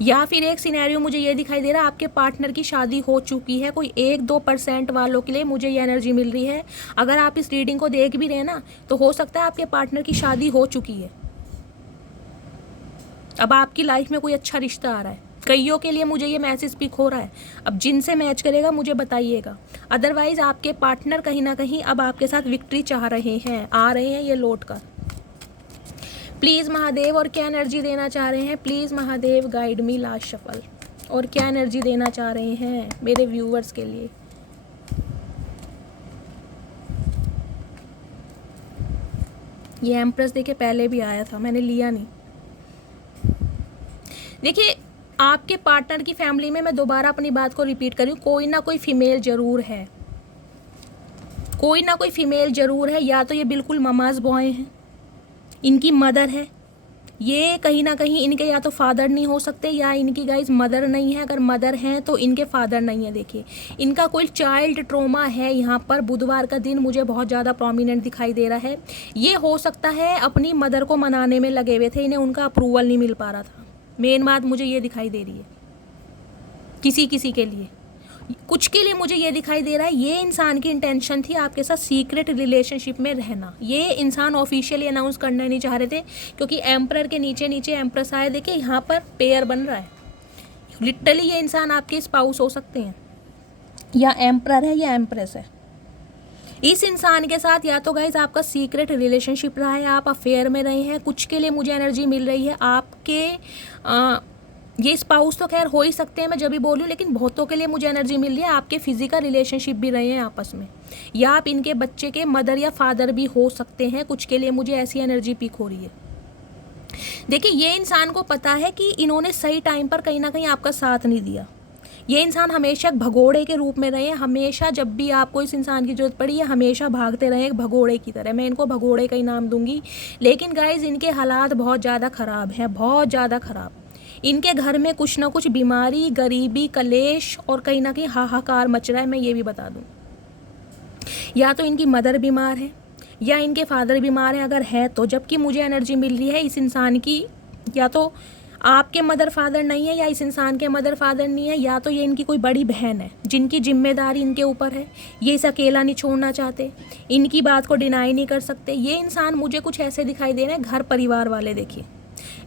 या फिर एक सिनेरियो मुझे ये दिखाई दे रहा है, आपके पार्टनर की शादी हो चुकी है। कोई 1-2% वालों के लिए मुझे ये एनर्जी मिल रही है। अगर आप इस रीडिंग को देख भी रहे हैं ना, तो हो सकता है आपके पार्टनर की शादी हो चुकी है, अब आपकी लाइफ में कोई अच्छा रिश्ता आ रहा है। कईयों के लिए मुझे ये मैसेज पिक हो रहा है। अब जिनसे मैच करेगा मुझे बताइएगा, अदरवाइज आपके पार्टनर कहीं ना कहीं अब आपके साथ विक्ट्री चाह रहे हैं, आ रहे हैं ये लौट कर। प्लीज़ महादेव, और क्या एनर्जी देना चाह रहे हैं please Mahadev, guide me last shuffle. और क्या एनर्जी देना चाह रहे हैं मेरे व्यूवर्स के लिए। ये एम्प्रेस देखिए पहले भी आया था, मैंने लिया नहीं। देखिए आपके पार्टनर की फैमिली में, मैं दोबारा अपनी बात को रिपीट कर रही हूँ, कोई ना कोई फीमेल ज़रूर है, कोई ना कोई फीमेल ज़रूर है। या तो ये बिल्कुल ममाज बॉय हैं, इनकी मदर है, ये कहीं ना कहीं इनके या तो फादर नहीं हो सकते, या इनकी गाइज मदर नहीं है। अगर मदर हैं तो इनके फादर नहीं है। देखिए इनका कोई चाइल्ड ट्रॉमा है यहाँ पर। बुधवार का दिन मुझे बहुत ज़्यादा प्रोमिनेंट दिखाई दे रहा है। ये हो सकता है अपनी मदर को मनाने में लगे हुए थे, इन्हें उनका अप्रूवल नहीं मिल पा रहा था। मेन बात मुझे ये दिखाई दे रही है। किसी के लिए, कुछ के लिए मुझे ये दिखाई दे रहा है, ये इंसान की इंटेंशन थी आपके साथ सीक्रेट रिलेशनशिप में रहना। ये इंसान ऑफिशियली अनाउंस करना नहीं चाह रहे थे, क्योंकि एम्परर के नीचे नीचे एम्प्रेस आए। देखिए यहाँ पर पेयर बन रहा है। लिटरली ये इंसान आपके स्पाउस हो सकते हैं, या एम्परर है या एम्प्रेस है। इस इंसान के साथ या तो गाइज आपका सीक्रेट रिलेशनशिप रहा है, आप अफेयर में रहे हैं। कुछ के लिए मुझे एनर्जी मिल रही है आपके ये स्पाउस तो खैर हो ही सकते हैं, मैं जब भी बोलूँ, लेकिन बहुतों के लिए मुझे एनर्जी मिल रही है आपके फिजिकल रिलेशनशिप भी रहे हैं आपस में, या आप इनके बच्चे के मदर या फादर भी हो सकते हैं। कुछ के लिए मुझे ऐसी एनर्जी पिक हो रही है। देखिए ये इंसान को पता है कि इन्होंने सही टाइम पर कहीं ना कहीं आपका साथ नहीं दिया। ये इंसान हमेशा भगोड़े के रूप में रहे हैं। हमेशा जब भी आपको इस इंसान की जरूरत पड़ी है, हमेशा भागते रहे एक भगोड़े की तरह। मैं इनको भगोड़े का ही नाम दूंगी। लेकिन गाइज इनके हालात बहुत ज़्यादा ख़राब हैं, बहुत ज़्यादा ख़राब। इनके घर में कुछ ना कुछ बीमारी, गरीबी, कलेश और कहीं ना कहीं हाहाकार मच रहा है। मैं ये भी बता दूं, या तो इनकी मदर बीमार है या इनके फादर बीमार हैं, अगर है तो। जबकि मुझे एनर्जी मिल रही है इस इंसान की, या तो आपके मदर फादर नहीं है, या इस इंसान के मदर फादर नहीं है, या तो ये इनकी कोई बड़ी बहन है जिनकी जिम्मेदारी इनके ऊपर है। ये इसे अकेला नहीं छोड़ना चाहते, इनकी बात को डिनाई नहीं कर सकते। ये इंसान मुझे कुछ ऐसे दिखाई दे रहे हैं, घर परिवार वाले। देखिए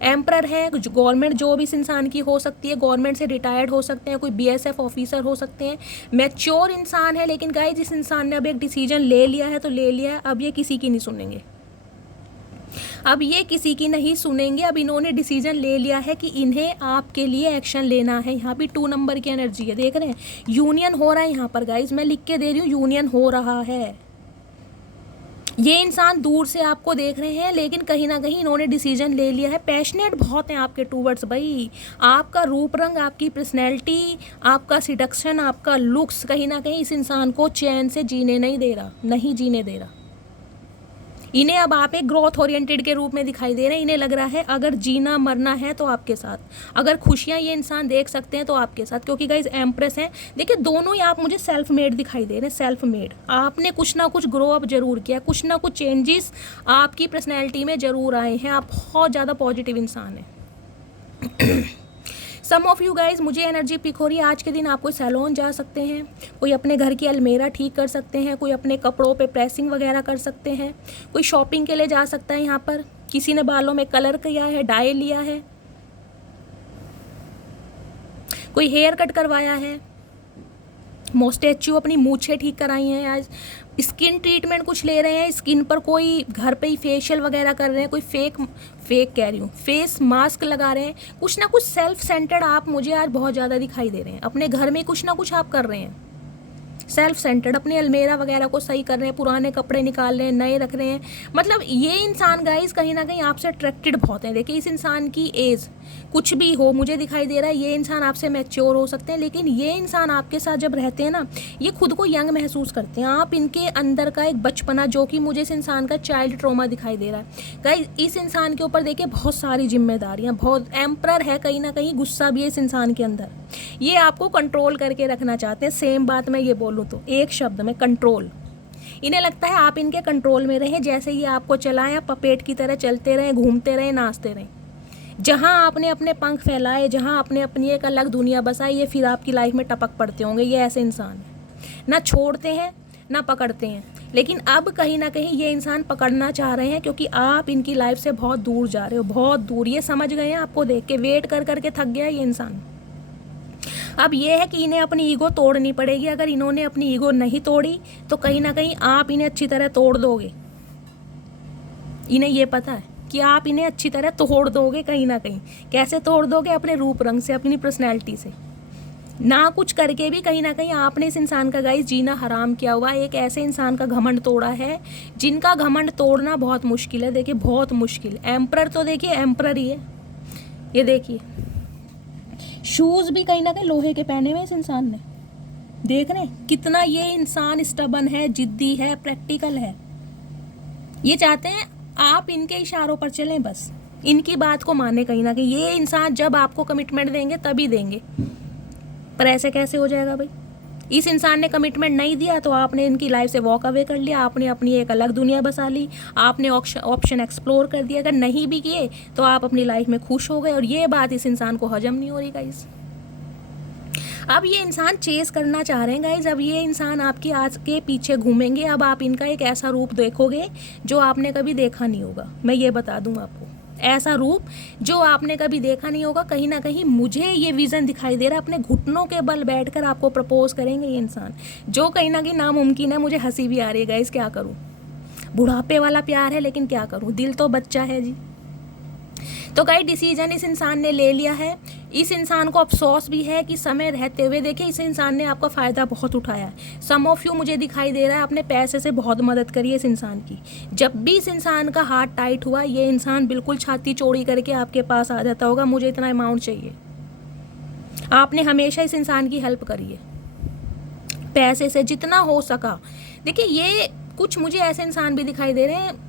एम्परर है, गवर्नमेंट जॉब इस इंसान की हो सकती है, गवर्नमेंट से रिटायर्ड हो सकते हैं, कोई बीएसएफ ऑफिसर हो सकते हैं, मैच्योर इंसान है। लेकिन गाइस इस इंसान ने अब एक डिसीजन ले लिया है तो ले लिया है, अब ये किसी की नहीं सुनेंगे। अब ये किसी की नहीं सुनेंगे। अब इन्होंने डिसीजन ले लिया है कि इन्हें आपके लिए एक्शन लेना है। यहाँ भी 2 नंबर की एनर्जी है, देख रहे हैं, यूनियन हो रहा है यहाँ पर गाइस। मैं लिख के दे रही हूँ, यूनियन हो रहा है। ये इंसान दूर से आपको देख रहे हैं, लेकिन कहीं ना कहीं इन्होंने डिसीजन ले लिया है। पैशनेट बहुत हैं आपके टूवर्ड्स भाई। आपका रूप रंग, आपकी पर्सनैलिटी, आपका सिडक्शन, आपका लुक्स कहीं ना कहीं इस इंसान को चैन से जीने नहीं दे रहा, नहीं जीने दे रहा। इन्हें अब आप एक ग्रोथ ओरिएंटेड के रूप में दिखाई दे रहे हैं। इन्हें लग रहा है अगर जीना मरना है तो आपके साथ, अगर खुशियाँ ये इंसान देख सकते हैं तो आपके साथ, क्योंकि गाइज एम्प्रेस हैं। देखिए दोनों ही आप मुझे सेल्फ मेड दिखाई दे रहे हैं, सेल्फ मेड। आपने कुछ ना कुछ ग्रो अप जरूर किया, कुछ ना कुछ चेंजेस आपकी पर्सनैलिटी में ज़रूर आए हैं। आप बहुत ज़्यादा पॉजिटिव इंसान हैं। सम ऑफ यू गाइज, मुझे एनर्जी पिक हो रही है आज के दिन आप कोई सैलून जा सकते हैं, कोई अपने घर की अलमेरा ठीक कर सकते हैं, कोई अपने कपड़ों पे प्रेसिंग वगैरह कर सकते हैं, कोई शॉपिंग के लिए जा सकता है। यहाँ पर किसी ने बालों में कलर किया है, डाई लिया है, कोई हेयर कट करवाया है, मोस्टैच्यू अपनी मूछें ठीक कराई हैं, आज स्किन ट्रीटमेंट कुछ ले रहे हैं, स्किन पर कोई घर पे ही फेशियल वगैरह कर रहे हैं, कोई फेक कह रही हूँ फेस मास्क लगा रहे हैं। कुछ ना कुछ सेल्फ सेंटर्ड आप मुझे आज बहुत ज़्यादा दिखाई दे रहे हैं। अपने घर में कुछ ना कुछ आप कर रहे हैं सेल्फ सेंटर्ड, अपने अलमेरा वगैरह को सही कर रहे हैं, पुराने कपड़े निकाल रहे हैं, नए रख रहे हैं। मतलब ये इंसान गाइस कहीं ना कहीं आपसे अट्रैक्टेड बहुत है। देखिए इस इंसान की एज कुछ भी हो, मुझे दिखाई दे रहा है ये इंसान आपसे मैच्योर हो सकते हैं, लेकिन ये इंसान आपके साथ जब रहते हैं ना, ये खुद को यंग महसूस करते हैं। आप इनके अंदर का एक बचपना, जो कि मुझे इस इंसान का चाइल्ड ट्रॉमा दिखाई दे रहा है गाइस। इस इंसान के ऊपर देखिए बहुत सारी जिम्मेदारियाँ, बहुत एम्परर है, कहीं ना कहीं गुस्सा भी है इस इंसान के अंदर। ये आपको कंट्रोल करके रखना चाहते हैं। सेम बात मैं ये बोलूँ तो एक शब्द में, कंट्रोल। इन्हें लगता है आप इनके कंट्रोल में रहें, जैसे ये आपको चलाएं, आप पपेट की तरह चलते रहें, घूमते रहें, नाचते रहें। जहाँ आपने अपने पंख फैलाए, जहाँ आपने अपनी एक अलग दुनिया बसाई, ये फिर आपकी लाइफ में टपक पड़ते होंगे। ये ऐसे इंसान हैं, ना छोड़ते हैं ना पकड़ते हैं। लेकिन अब कहीं ना कहीं ये इंसान पकड़ना चाह रहे हैं, क्योंकि आप इनकी लाइफ से बहुत दूर जा रहे हो, बहुत दूर। ये समझ गए हैं आपको देख के, वेट कर करके थक गया ये इंसान। अब ये है कि इन्हें अपनी ईगो तोड़नी पड़ेगी। अगर इन्होंने अपनी ईगो नहीं तोड़ी तो कहीं ना कहीं आप इन्हें अच्छी तरह तोड़ दोगे। इन्हें ये पता है कि आप इन्हें अच्छी तरह तोड़ दोगे। कहीं ना कहीं कैसे तोड़ दोगे? अपने रूप रंग से, अपनी पर्सनैलिटी से, ना कुछ करके भी कहीं ना कहीं आपने इस इंसान का गाइस जीना हराम किया हुआ। एक ऐसे इंसान का घमंड तोड़ा है जिनका घमंड तोड़ना बहुत मुश्किल है। देखिए बहुत मुश्किल। एम्परर तो देखिए एम्परर ही है। ये देखिए शूज़ भी कहीं ना कहीं लोहे के पहने हुए इस इंसान ने। देख रहे हैं कितना ये इंसान स्टबन है, जिद्दी है, प्रैक्टिकल है। ये चाहते हैं आप इनके इशारों पर चलें, बस इनकी बात को माने। कहीं ना कहीं ये इंसान जब आपको कमिटमेंट देंगे तभी देंगे, पर ऐसे कैसे हो जाएगा भाई? इस इंसान ने कमिटमेंट नहीं दिया तो आपने इनकी लाइफ से वॉक अवे कर लिया, आपने अपनी एक अलग दुनिया बसा ली, आपने ऑप्शन एक्सप्लोर कर दिया। अगर नहीं भी किए तो आप अपनी लाइफ में खुश हो गए, और ये बात इस इंसान को हजम नहीं हो रही गाइस। अब ये इंसान चेस करना चाह रहे हैं गाइज। अब ये इंसान आपकी आज के पीछे घूमेंगे। अब आप इनका एक ऐसा रूप देखोगे जो आपने कभी देखा नहीं होगा। मैं ये बता दूं आपको, ऐसा रूप जो आपने कभी देखा नहीं होगा। कहीं ना कहीं मुझे ये विज़न दिखाई दे रहा है, अपने घुटनों के बल बैठकर आपको प्रपोज करेंगे ये इंसान, जो कहीं ना कहीं नामुमकिन है। मुझे हंसी भी आ रही है गाइस, क्या करूँ? बुढ़ापे वाला प्यार है, लेकिन क्या करूँ, दिल तो बच्चा है जी। तो गाइस डिसीजन इस इंसान ने ले लिया है। इस इंसान को अफसोस भी है कि समय रहते हुए देखिए इस इंसान ने आपका फ़ायदा बहुत उठाया है। सम ऑफ यू मुझे दिखाई दे रहा है आपने पैसे से बहुत मदद करी है इस इंसान की। जब भी इस इंसान का हाथ टाइट हुआ, ये इंसान बिल्कुल छाती चौड़ी करके आपके पास आ जाता होगा, मुझे इतना अमाउंट चाहिए। आपने हमेशा इस इंसान की हेल्प करी है पैसे से जितना हो सका। देखिए ये कुछ मुझे ऐसे इंसान भी दिखाई दे रहे हैं,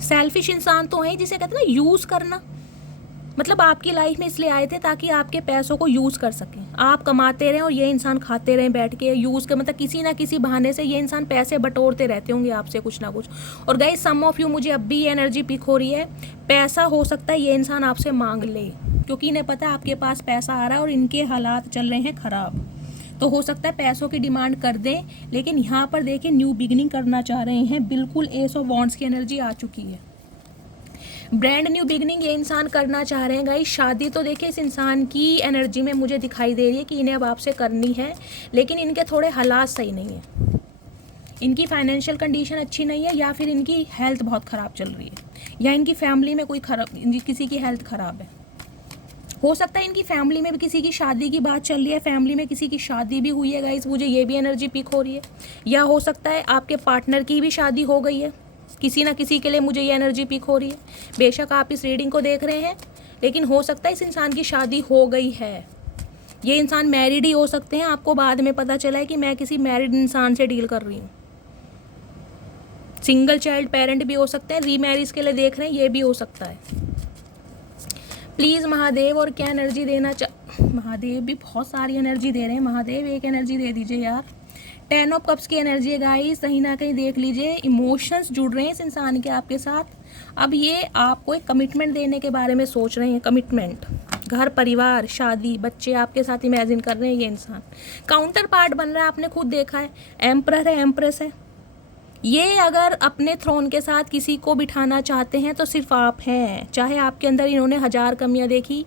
सेल्फिश इंसान तो है, जिसे कहते हैं ना यूज़ करना। मतलब आपकी लाइफ में इसलिए आए थे ताकि आपके पैसों को यूज़ कर सकें, आप कमाते रहें और ये इंसान खाते रहें बैठ के। यूज़ का मतलब किसी ना किसी बहाने से ये इंसान पैसे बटोरते रहते होंगे आपसे कुछ ना कुछ। और गाइस सम ऑफ यू मुझे अब भी ये एनर्जी पिक हो रही है, पैसा हो सकता है ये इंसान आपसे मांग ले, क्योंकि इन्हें पता है आपके पास पैसा आ रहा है और इनके हालात चल रहे हैं ख़राब। तो हो सकता है पैसों की डिमांड कर दें, लेकिन यहाँ पर देखिए न्यू बिगिनिंग करना चाह रहे हैं। बिल्कुल एस ऑफ वॉन्ड्स की एनर्जी आ चुकी है, ब्रांड न्यू बिगनिंग ये इंसान करना चाह रहे हैं गाइस। शादी तो देखिए इस इंसान की एनर्जी में मुझे दिखाई दे रही है कि इन्हें अब आपसे करनी है, लेकिन इनके थोड़े हालात सही नहीं है। इनकी फाइनेंशियल कंडीशन अच्छी नहीं है, या फिर इनकी हेल्थ बहुत ख़राब चल रही है, या इनकी फैमिली में कोई किसी की हेल्थ ख़राब है। हो सकता है इनकी फैमिली में भी किसी की शादी की बात चल रही है, फैमिली में किसी की शादी भी हुई है गाइस, मुझे ये भी एनर्जी पिक हो रही है। या हो सकता है आपके पार्टनर की भी शादी हो गई है, किसी ना किसी के लिए मुझे ये एनर्जी पिक हो रही है। बेशक आप इस रीडिंग को देख रहे हैं, लेकिन हो सकता है इस इंसान की शादी हो गई है। ये इंसान मैरिड ही हो सकते हैं, आपको बाद में पता चला है कि मैं किसी मैरिड इंसान से डील कर रही हूँ। सिंगल चाइल्ड पेरेंट भी हो सकते हैं, रीमैरिज के लिए देख रहे हैं, ये भी हो सकता है। प्लीज़ महादेव और क्या एनर्जी देना महादेव भी बहुत सारी एनर्जी दे रहे हैं, महादेव एक एनर्जी दे दीजिए यार। 10 ऑफ कप्स की एनर्जी है गाइस, कहीं ना कहीं देख लीजिए इमोशंस जुड़ रहे हैं इस इंसान के आपके साथ। अब ये आपको एक कमिटमेंट देने के बारे में सोच रहे हैं, कमिटमेंट, घर परिवार शादी बच्चे आपके साथ इमेजिन कर रहे हैं ये इंसान। काउंटर पार्ट बन रहा है, आपने खुद देखा है, एम्परर है, एम्प्रेस है। ये अगर अपने थ्रोन के साथ किसी को बिठाना चाहते हैं तो सिर्फ आप हैं, चाहे आपके अंदर इन्होंने 1000 कमियां देखी।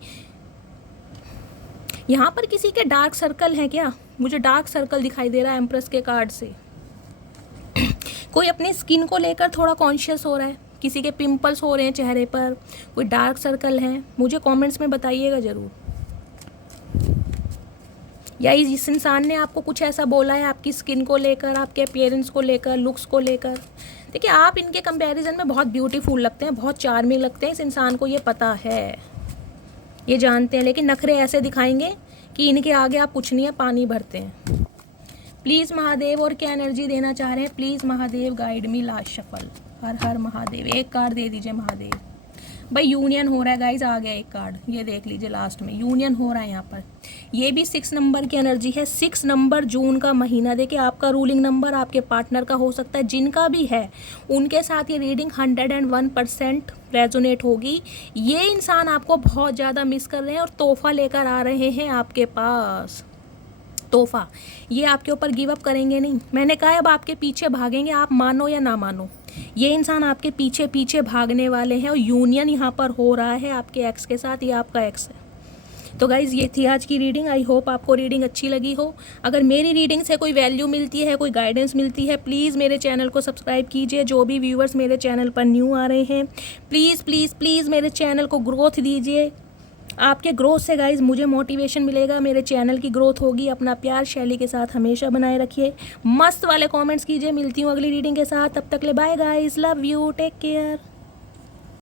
यहाँ पर किसी के डार्क सर्कल हैं क्या? मुझे डार्क सर्कल दिखाई दे रहा है एम्प्रेस के कार्ड से। कोई अपनी स्किन को लेकर थोड़ा कॉन्शियस हो रहा है, किसी के पिंपल्स हो रहे हैं चेहरे पर, कोई डार्क सर्कल हैं, मुझे कमेंट्स में बताइएगा ज़रूर। या इस इंसान ने आपको कुछ ऐसा बोला है आपकी स्किन को लेकर, आपके अपीयरेंस को लेकर, लुक्स को लेकर। देखिए आप इनके कंपैरिजन में बहुत ब्यूटीफुल लगते हैं, बहुत चार्मिंग लगते हैं, इस इंसान को ये पता है, ये जानते हैं, लेकिन नखरे ऐसे दिखाएंगे कि इनके आगे आप कुछ नहीं है, पानी भरते हैं। प्लीज़ महादेव और क्या एनर्जी देना चाह रहे हैं? Please Mahadev guide me last shuffle. Har Har Mahadev, एक कार्ड दे दीजिए महादेव। भाई यूनियन हो रहा है गाइज, आ गया एक कार्ड, ये देख लीजिए लास्ट में यूनियन हो रहा है यहाँ पर। ये भी 6 नंबर की एनर्जी है। 6 नंबर जून का महीना, देखिए आपका रूलिंग नंबर आपके पार्टनर का हो सकता है, जिनका भी है उनके साथ ये रीडिंग 101% रेजोनेट होगी। ये इंसान आपको बहुत ज़्यादा मिस कर रहे हैं और तोहफा लेकर आ रहे हैं आपके पास, तोहफा। ये आपके ऊपर गिव अप करेंगे नहीं, मैंने कहा अब आपके पीछे भागेंगे, आप मानो या ना मानो। ये इंसान आपके पीछे पीछे भागने वाले हैं और यूनियन यहाँ पर हो रहा है आपके एक्स के साथ, ये आपका एक्स है। तो गाइज़ ये थी आज की रीडिंग, आई होप आपको रीडिंग अच्छी लगी हो। अगर मेरी रीडिंग से कोई वैल्यू मिलती है, कोई गाइडेंस मिलती है, प्लीज़ मेरे चैनल को सब्सक्राइब कीजिए। जो भी व्यूअर्स मेरे चैनल पर न्यू आ रहे हैं, प्लीज़ प्लीज़ प्लीज़ मेरे चैनल को ग्रोथ दीजिए। आपके ग्रोथ से गाइज मुझे मोटिवेशन मिलेगा, मेरे चैनल की ग्रोथ होगी। अपना प्यार शैली के साथ हमेशा बनाए रखिए, मस्त वाले कमेंट्स कीजिए। मिलती हूँ अगली रीडिंग के साथ, तब तक ले bye guys, love you, take care.